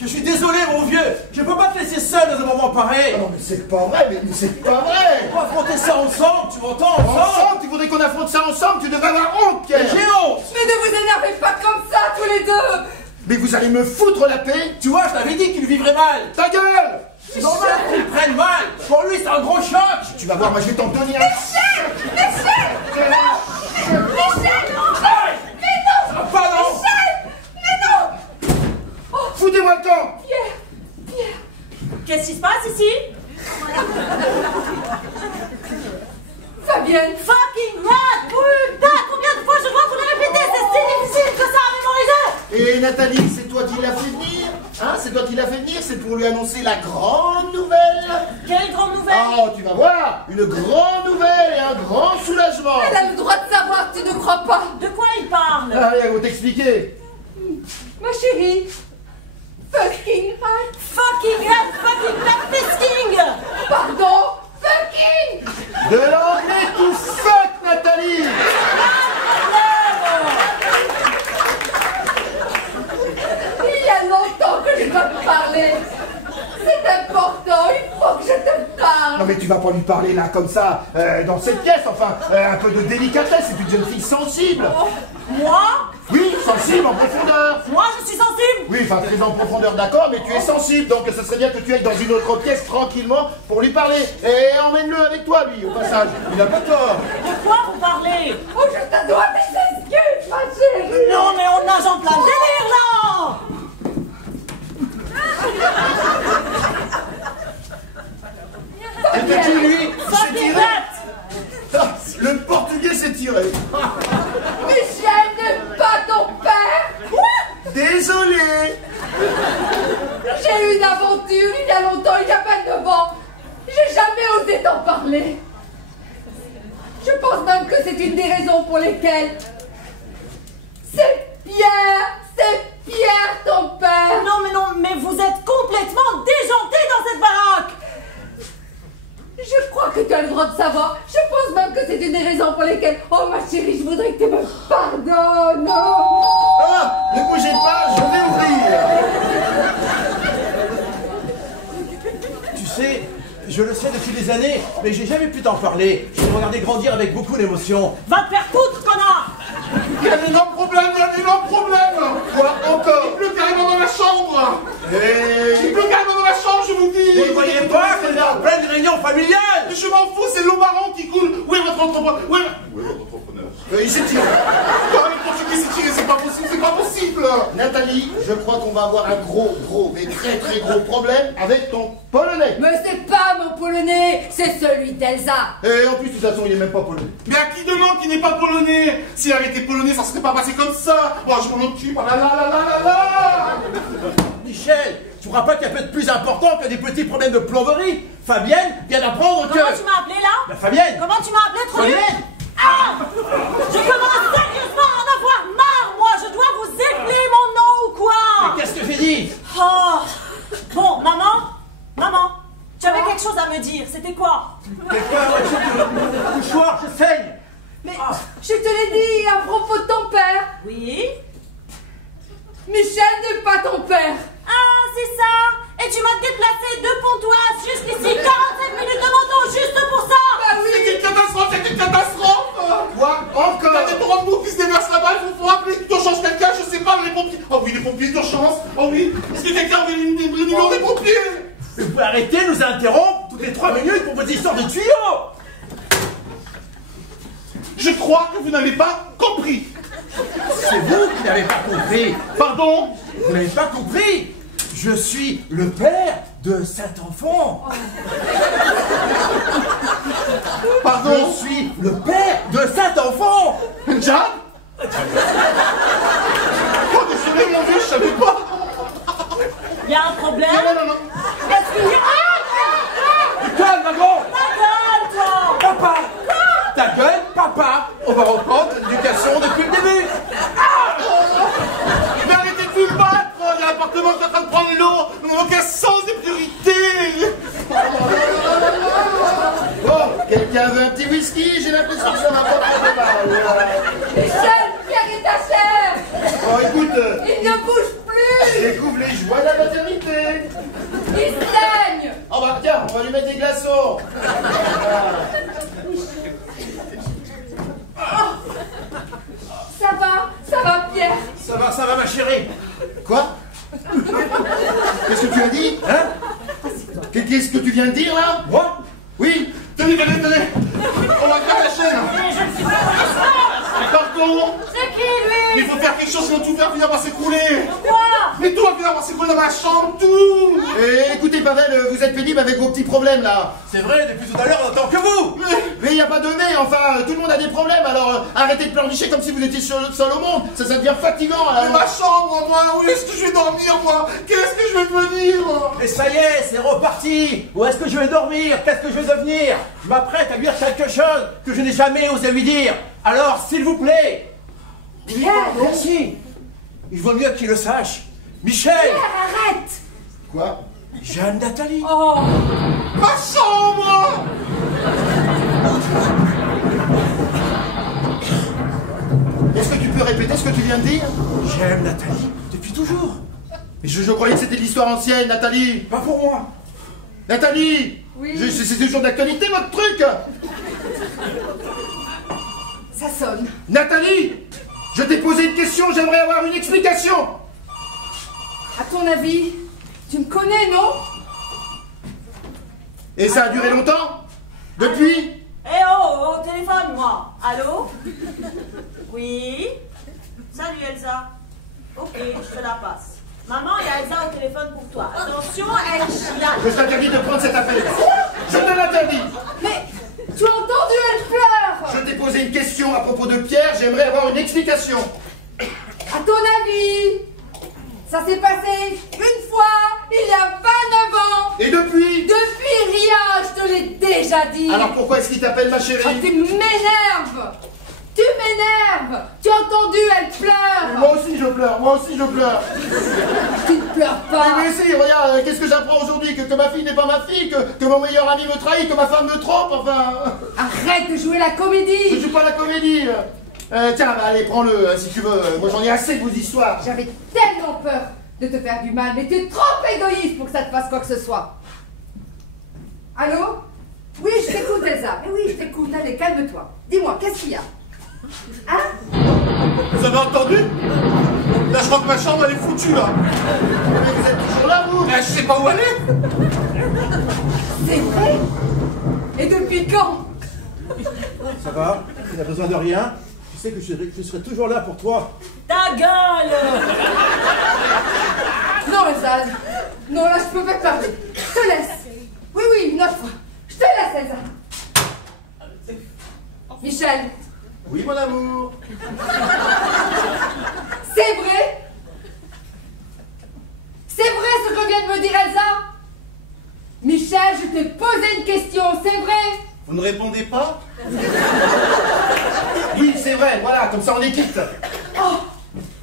Je suis désolé, mon vieux. Je peux pas te laisser seul dans un moment pareil. Non mais c'est pas vrai, mais c'est pas vrai. On va affronter ça ensemble, tu m'entends? Ensemble, tu voudrais qu'on affronte ça ensemble, tu devrais avoir honte, Pierre. J'ai honte. Mais ne vous énervez pas comme ça, tous les deux! Mais vous allez me foutre la paix? Tu vois, je t'avais dit qu'il vivrait mal. Ta gueule! C'est normal qu'il prenne mal. Pour lui, c'est un gros choc. Tu vas voir, moi je vais t'en donner un. Michel! Michel! Non! Michel! Non! Aïe. Mais non! Ça va pas, non? Michel! Mais non! Foutez-moi le camp! Pierre! Pierre! Qu'est-ce qui se passe ici? Fabienne! Fucking rat! Putain! Combien de fois je dois vous le répéter? C'est si difficile que ça à mémoriser! Et Nathalie, c'est toi qui l'as fait venir? Hein? C'est toi qui l'as fait venir? C'est pour lui annoncer la grande nouvelle? Quelle grande nouvelle! Oh, tu vas voir! Une grande nouvelle et un grand soulagement! Elle a le droit de savoir, tu ne crois pas? De quoi il parle? Allez, elle va t'expliquer! Ma chérie! Fucking rat! Fucking rat! Fucking rat fisking! Pardon! Fucking! De l'anglais tout fuck, Nathalie! Il y a longtemps que je dois te parler! C'est important, il faut que je te parle! Non mais tu vas pas lui parler là comme ça, dans cette pièce, enfin, un peu de délicatesse, c'est une jeune fille sensible! Moi? Oui, sensible en profondeur! Moi je suis sensible! Oui, enfin très en profondeur, d'accord, mais tu es sensible, donc ce serait bien que tu ailles dans une autre pièce tranquillement pour lui parler. Et emmène-le avec toi, lui, au passage. Il n'a pas tort. De quoi vous parlez? Oh, je te dois des excuses, ma chérie! Non mais on nage en plein délire là! C'était qui, lui? Il s'est Fucking tiré. rat! Ah, le portugais s'est tiré. Michel n'est pas ton père! Désolé. J'ai eu une aventure il y a longtemps, il y a pas 9 ans. J'ai jamais osé t'en parler. Je pense même que c'est une des raisons pour lesquelles... C'est Pierre ton père! Non, mais vous êtes complètement déjanté dans cette baraque! Je crois que tu as le droit de savoir. Je pense même que c'est une des raisons pour lesquelles... Oh ma chérie, je voudrais que tu me pardonnes! Ah, ne bougez pas, je vais ouvrir. Tu sais, je le sais depuis des années, mais j'ai jamais pu t'en parler. Je t'ai regardé grandir avec beaucoup d'émotion. Va te faire foutre, connard! Il y a un énorme problème, il y a un énorme problème. Quoi encore? Il pleut carrément dans la chambre. Il Et... pleut carrément dans la chambre, je vous dis. Vous voyez pas que c'est en pleine réunion familiale? Mais je m'en fous, c'est l'eau marron qui coule. Où est votre entrepreneur? Où est votre entrepreneur? Il s'est tiré. Non, le portugais s'est tiré, c'est pas possible, c'est pas possible. Nathalie, je crois qu'on va avoir un gros, mais très gros problème avec ton polonais. Mais c'est pas mon polonais, c'est celui d'Elsa. Et en plus, de toute façon, il est même pas polonais. Mais à qui demande qu'il n'est pas polonais? S'il avait été polonais, ça serait pas passé comme ça. Moi, je m'en occupe. Ah là là là là là là. Michel, tu crois pas qu'il y a peut être plus important que des petits problèmes de plomberie? Fabienne vient d'apprendre que... Comment tu m'as appelé là? La Fabienne! Comment tu m'as appelé, trop nul? Fabienne! Ah! Je commence sérieusement à en avoir marre, moi! Je dois vous épeler mon nom ou quoi? Mais qu'est-ce que j'ai dit? Oh! Bon, maman, tu avais quelque chose à me dire, c'était quoi? Quelqu'un a le mouchoir, je saigne! Mais je te l'ai dit à propos de ton père. Oui? Michel n'est pas ton père. Ah, c'est ça! Et tu m'as déplacé de Pontoise jusqu'ici, 47 minutes de moto juste pour ça! Bah oui. C'est une catastrophe, c'est arrêtez de nous interrompre toutes les 3 minutes pour vos histoires de tuyaux. Je crois que vous n'avez pas compris. C'est vous qui n'avez pas compris. Pardon? Vous n'avez pas compris. Je suis le père de cet enfant. Pardon? Je suis le père de cet enfant. Jade? Oh, désolé, mon Dieu, je savais pas. Il y a un problème? Non. Est-ce qu'il y a... Calme, Magon. Ta gueule, toi! Papa. Ta gueule, papa. On va reprendre l'éducation depuis le début. Mais arrêtez de vous battre. L'appartement est en train de prendre l'eau. Nous n'avons aucun sens des priorités. Bon, quelqu'un veut un petit whisky? J'ai l'impression que ça va pas très mal. Michel, Pierre et ta chair! Bon, écoute, Il ne bouge plus! découvre les joies de la maternité. Il saigne! Oh bah tiens, on va lui mettre des glaçons. Ça va, Pierre? Ça va, ma chérie. Quoi? Qu'est-ce que tu as dit? Hein? Qu'est-ce que tu viens de dire là? Moi? Oui. Tenez. On va faire la chaîne. Mais je ne suis pas... Pardon? C'est qui, Mais lui? il faut faire quelque chose, sinon tout va finir par s'écrouler. Quoi? Mais tout va finir par s'écrouler dans ma chambre, tout. Et écoutez Pavel, vous êtes pénible avec vos petits problèmes là. C'est vrai, depuis tout à l'heure, on entend que vous. Mais il n'y a pas de mais, enfin, tout le monde a des problèmes, alors arrêtez de pleurnicher comme si vous étiez seul au monde. Ça devient fatigant Mais alors. ma chambre, moi, où est-ce que je vais dormir, moi? Qu'est-ce que je vais devenir, moi? Et ça y est, c'est reparti. Où est-ce que je vais dormir? Qu'est-ce que je vais devenir? Je m'apprête à lui dire quelque chose que je n'ai jamais osé lui dire. Alors, s'il vous plaît. Pierre! Merci. Il vaut mieux qu'il le sache. Michel. Pierre, arrête! Quoi? Jeanne Nathalie. Oh! Ma chambre! Est-ce que tu peux répéter ce que tu viens de dire? J'aime Nathalie depuis toujours. Mais je croyais que c'était de l'histoire ancienne, Nathalie. Pas pour moi. Nathalie! Oui. C'est toujours d'actualité votre truc! Ça sonne. Nathalie! Je t'ai posé une question, j'aimerais avoir une explication! À ton avis, tu me connais, non? Et ça a duré longtemps? Depuis? Eh oh, au téléphone, moi. Allô? Oui? Salut, Elsa. Ok, je te la passe. Maman, il y a Elsa au téléphone pour toi. Attention, elle chiale. Je t'interdis de prendre cette affaire. Je te l'interdis. Mais tu as entendu, elle pleure! Je t'ai posé une question à propos de Pierre, j'aimerais avoir une explication. À ton avis, ça s'est passé une fois, il y a 29 ans! Et depuis? Depuis rien, je te l'ai déjà dit! Alors pourquoi est-ce qu'il t'appelle ma Ah, chérie? tu m'énerves! Tu m'énerves! Tu as entendu, elle pleure! Moi aussi je pleure, moi aussi je pleure. Tu ne pleures pas! Mais si, regarde, qu'est-ce que j'apprends aujourd'hui? Que ma fille n'est pas ma fille, que mon meilleur ami me trahit, que ma femme me trompe, enfin... Arrête de jouer la Je comédie! joue pas la comédie. Tiens, bah, allez, prends-le, si tu veux. Moi j'en ai assez de vos histoires. J'avais tellement peur de te faire du mal, mais tu es trop égoïste pour que ça te fasse quoi que ce soit. Allô? Oui, je t'écoute, Elsa. Mais oui, je t'écoute. Allez, calme-toi. Dis-moi, qu'est-ce qu'il y a? Hein? Vous avez entendu? Là, je crois que ma chambre, elle est foutue, là. Mais vous êtes toujours là, vous? Mais je sais pas où elle est. C'est vrai? Et depuis quand? Ça va? Tu n'as besoin de rien. Tu sais que je serai toujours là pour toi. Ta gueule! Non, Elsa. Non, là, je peux pas te parler. Je te laisse. Oui, oui, une autre fois. Je te laisse, Elsa. Michel, Oui, mon amour. c'est vrai? C'est vrai ce que vient de me dire Elsa? Michel, je t'ai posé une question, c'est vrai? Vous ne répondez pas? Oui, c'est vrai, voilà, comme ça on est quitte. Oh,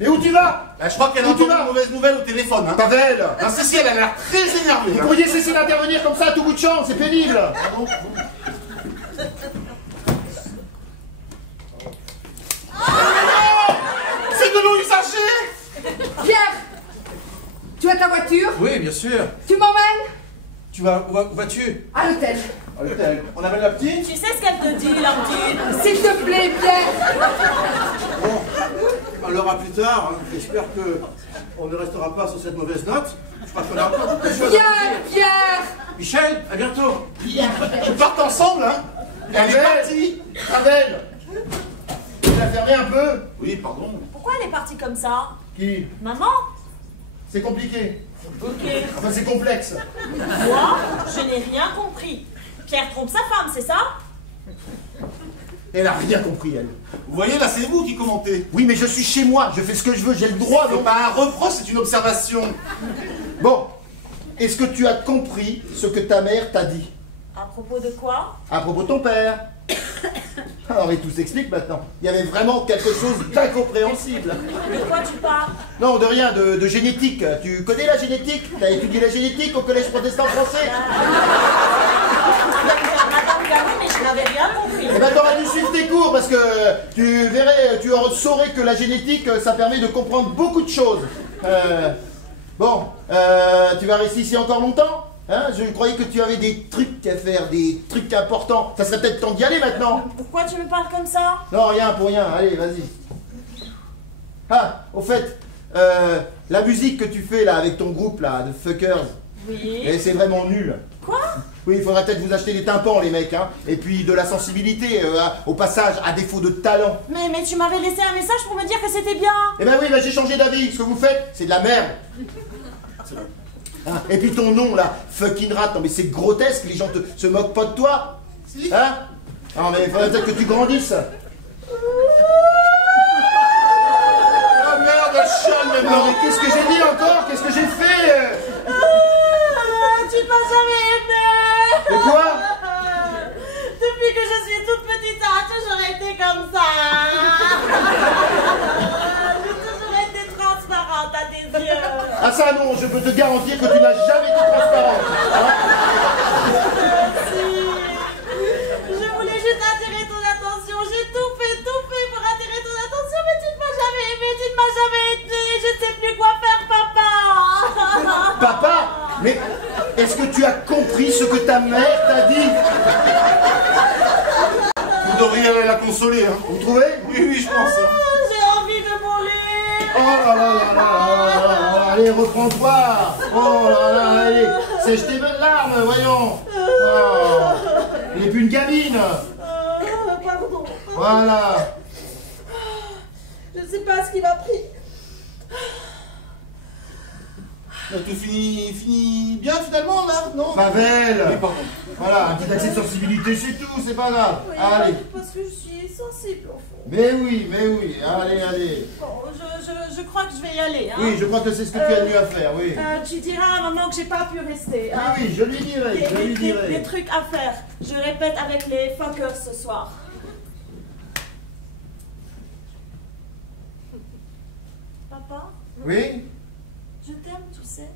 Et où tu vas? Là, je crois qu'elle a Où tu entendu vas? une mauvaise nouvelle au téléphone. Hein. Pavel! Non, Cécile, elle a l'air très énervée. Vous Hein. pourriez cesser d'intervenir comme ça à tout bout de champ, c'est pénible. C'est de l'eau usagée. Pierre, tu as ta voiture? Oui, bien sûr. Tu m'emmènes? Tu vas, où vas-tu? À l'hôtel. À l'hôtel. On amène la petite? Tu sais ce qu'elle te dit, la petite? S'il te plaît, Pierre. Bon, alors à plus tard. Hein. J'espère que on ne restera pas sur cette mauvaise note. Je crois qu'on a encore beaucoup de choses à dire. Pierre! Michel, à bientôt. On part ensemble, hein. Elle est partie. Ravel, tu l'as fermé un peu? Oui, pardon. Pourquoi elle est partie comme ça? Qui? Maman? C'est compliqué. Ok. Enfin, c'est complexe. Moi, je n'ai rien compris. Pierre trompe sa femme, c'est ça? Elle a rien compris, elle. Vous voyez, là, c'est vous qui commentez. Oui, mais je suis chez moi, je fais ce que je veux, j'ai le droit. C'est pas un reproche, c'est une observation. Bon, est-ce que tu as compris ce que ta mère t'a dit? À propos de quoi? À propos de ton père. Alors, mais tout s'explique maintenant. Il y avait vraiment quelque chose d'incompréhensible. De quoi tu parles? Non, de rien, de génétique. Tu connais la génétique? T'as étudié la génétique au collège protestant français? Madame Garou, mais je n'avais rien compris. Eh ben, t'aurais dû suivre tes cours parce que tu verrais, tu saurais que la génétique, ça permet de comprendre beaucoup de choses. Bon, tu vas rester ici encore longtemps? Hein, je croyais que tu avais des trucs à faire, des trucs importants. Ça serait peut-être temps d'y aller maintenant. Pourquoi tu me parles comme ça? Non, rien pour rien. Allez, vas-y. Ah, au fait, la musique que tu fais là avec ton groupe là, de fuckers, Oui. c'est vraiment nul. Quoi? Oui, il faudrait peut-être vous acheter des tympans, les mecs, hein. Et puis de la sensibilité, au passage, à défaut de talent. Mais tu m'avais laissé un message pour me dire que c'était bien. Eh ben oui, bah j'ai changé d'avis. Ce que vous faites, c'est de la merde. Hein, et puis ton nom là, fucking rat, non mais c'est grotesque, les gens se moquent pas de toi. Hein? Non mais il faudrait peut-être que tu grandisses. Ah merde, la chienne maintenant. Non mais qu'est-ce que j'ai dit encore? Qu'est-ce que j'ai fait? Tu m'as jamais aimé. Et quoi? Depuis que je suis toute petite, ça a toujours été comme ça. J'ai toujours été transparente à tes yeux. Ah ça non, je peux te garantir que tu n'as jamais été transparente. Hein? Si. Je voulais juste attirer ton attention. J'ai tout fait pour attirer ton attention, mais tu ne m'as jamais aimé, tu ne m'as jamais aidé. Je ne sais plus quoi faire, papa. Papa? Mais est-ce que tu as compris ce que ta mère t'a dit? Vous devriez aller la consoler, hein. Vous trouvez? Oui, je pense. J'ai envie de mourir. Oh là là là là là là. Allez, reprends-toi. Oh là là, allez, sèche tes larmes, voyons. Oh. Il n'est plus une gamine. Pardon. Voilà. Je ne sais pas ce qui m'a pris. Tout finit bien finalement là, non? Pavel. Oui, pardon. Voilà, un petit accès de sensibilité, c'est tout, c'est pas grave. Oui, Allez. parce que je suis sensible au fond. Mais oui, allez, allez. Bon, je crois que je vais y aller. Hein. Oui, je crois que c'est ce que tu as de mieux à faire, oui. Tu diras à maman que j'ai pas pu rester. Hein. Oui, je lui dirai, Des trucs à faire. Je répète avec les fuckers ce soir. Papa, Oui? je t'aime, tu sais.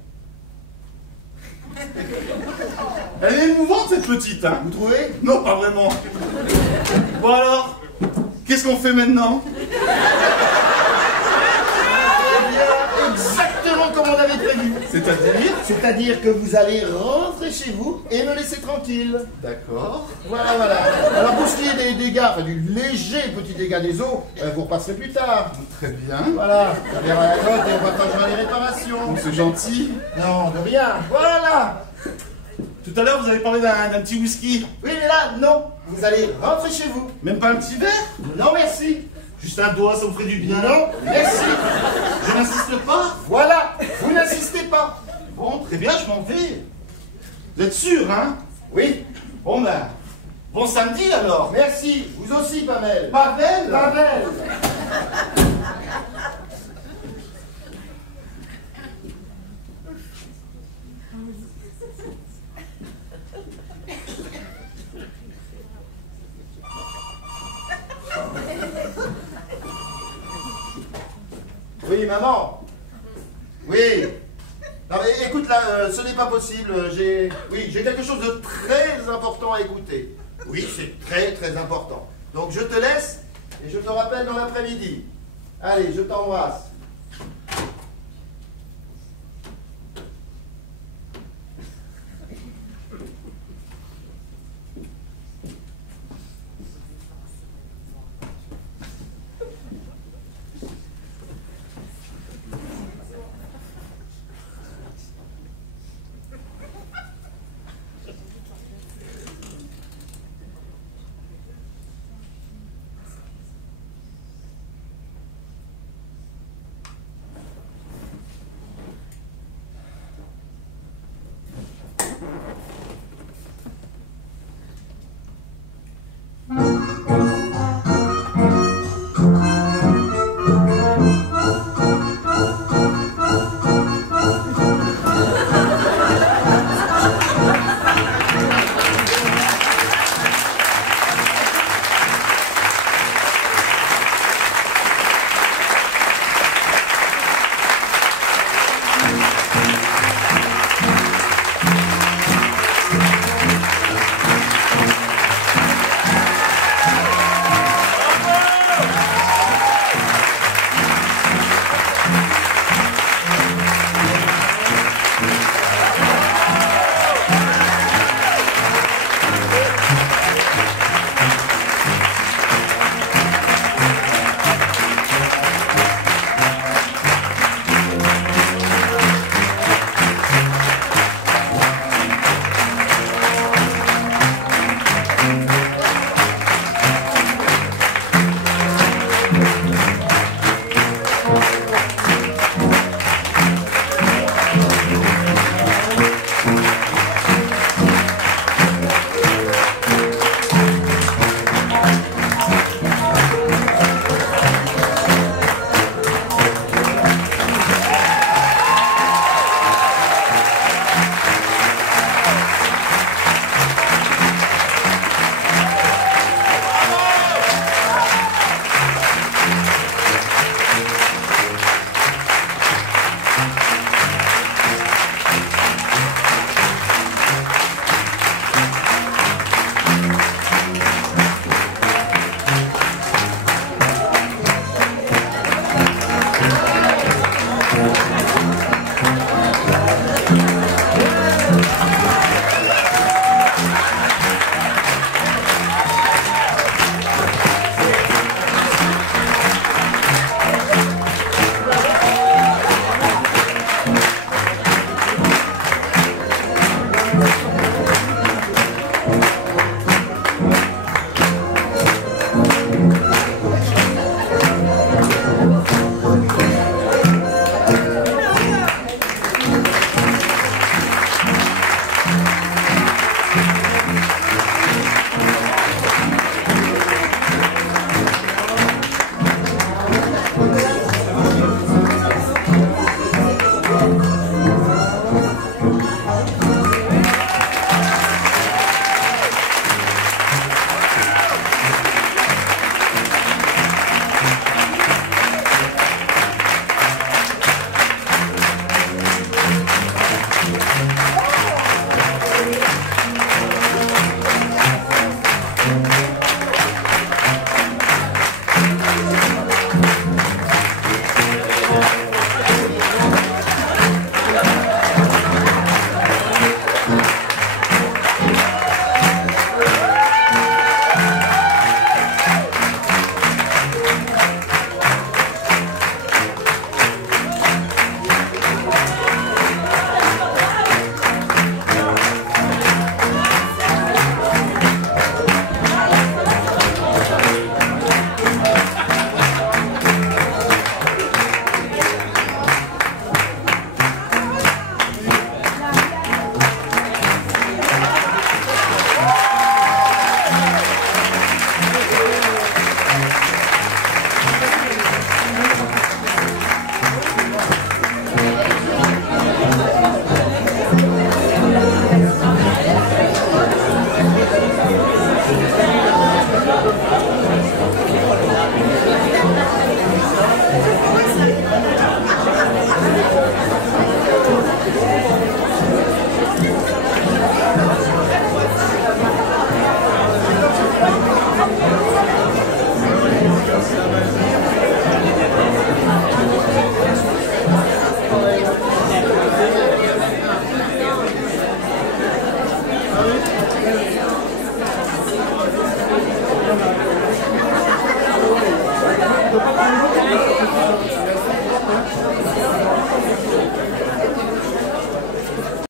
Elle est émouvante cette petite, hein. Vous trouvez? Non, pas vraiment. Bon alors, qu'est-ce qu'on fait maintenant? Exactement comme on avait prévu. C'est-à-dire? C'est-à-dire que vous allez rentrer chez vous et me laisser tranquille. D'accord. Voilà. Alors pour ce qui est des dégâts, enfin du léger petit dégât des os, vous repasserez plus tard. Très bien. Voilà, on verra la note et on va faire les réparations. C'est gentil. Non, de rien. Voilà. Tout à l'heure, vous avez parlé d'un petit whisky. Oui, mais là, non. Vous allez rentrer chez vous. Même pas un petit verre? Non, merci. Juste un doigt, ça vous ferait du bien. Non, merci. Je n'insiste pas. Voilà, vous n'insistez pas. Bon, très bien, je m'en vais. Vous êtes sûr, hein? Oui, Bon ben, bon samedi alors. merci. Vous aussi, Pavel. Pavel. Pavel. Oui, maman. Oui. Non mais écoute là, ce n'est pas possible. J'ai quelque chose de très important à écouter. Oui, c'est très important. Donc je te laisse et je te rappelle dans l'après-midi. Allez, je t'embrasse. hein.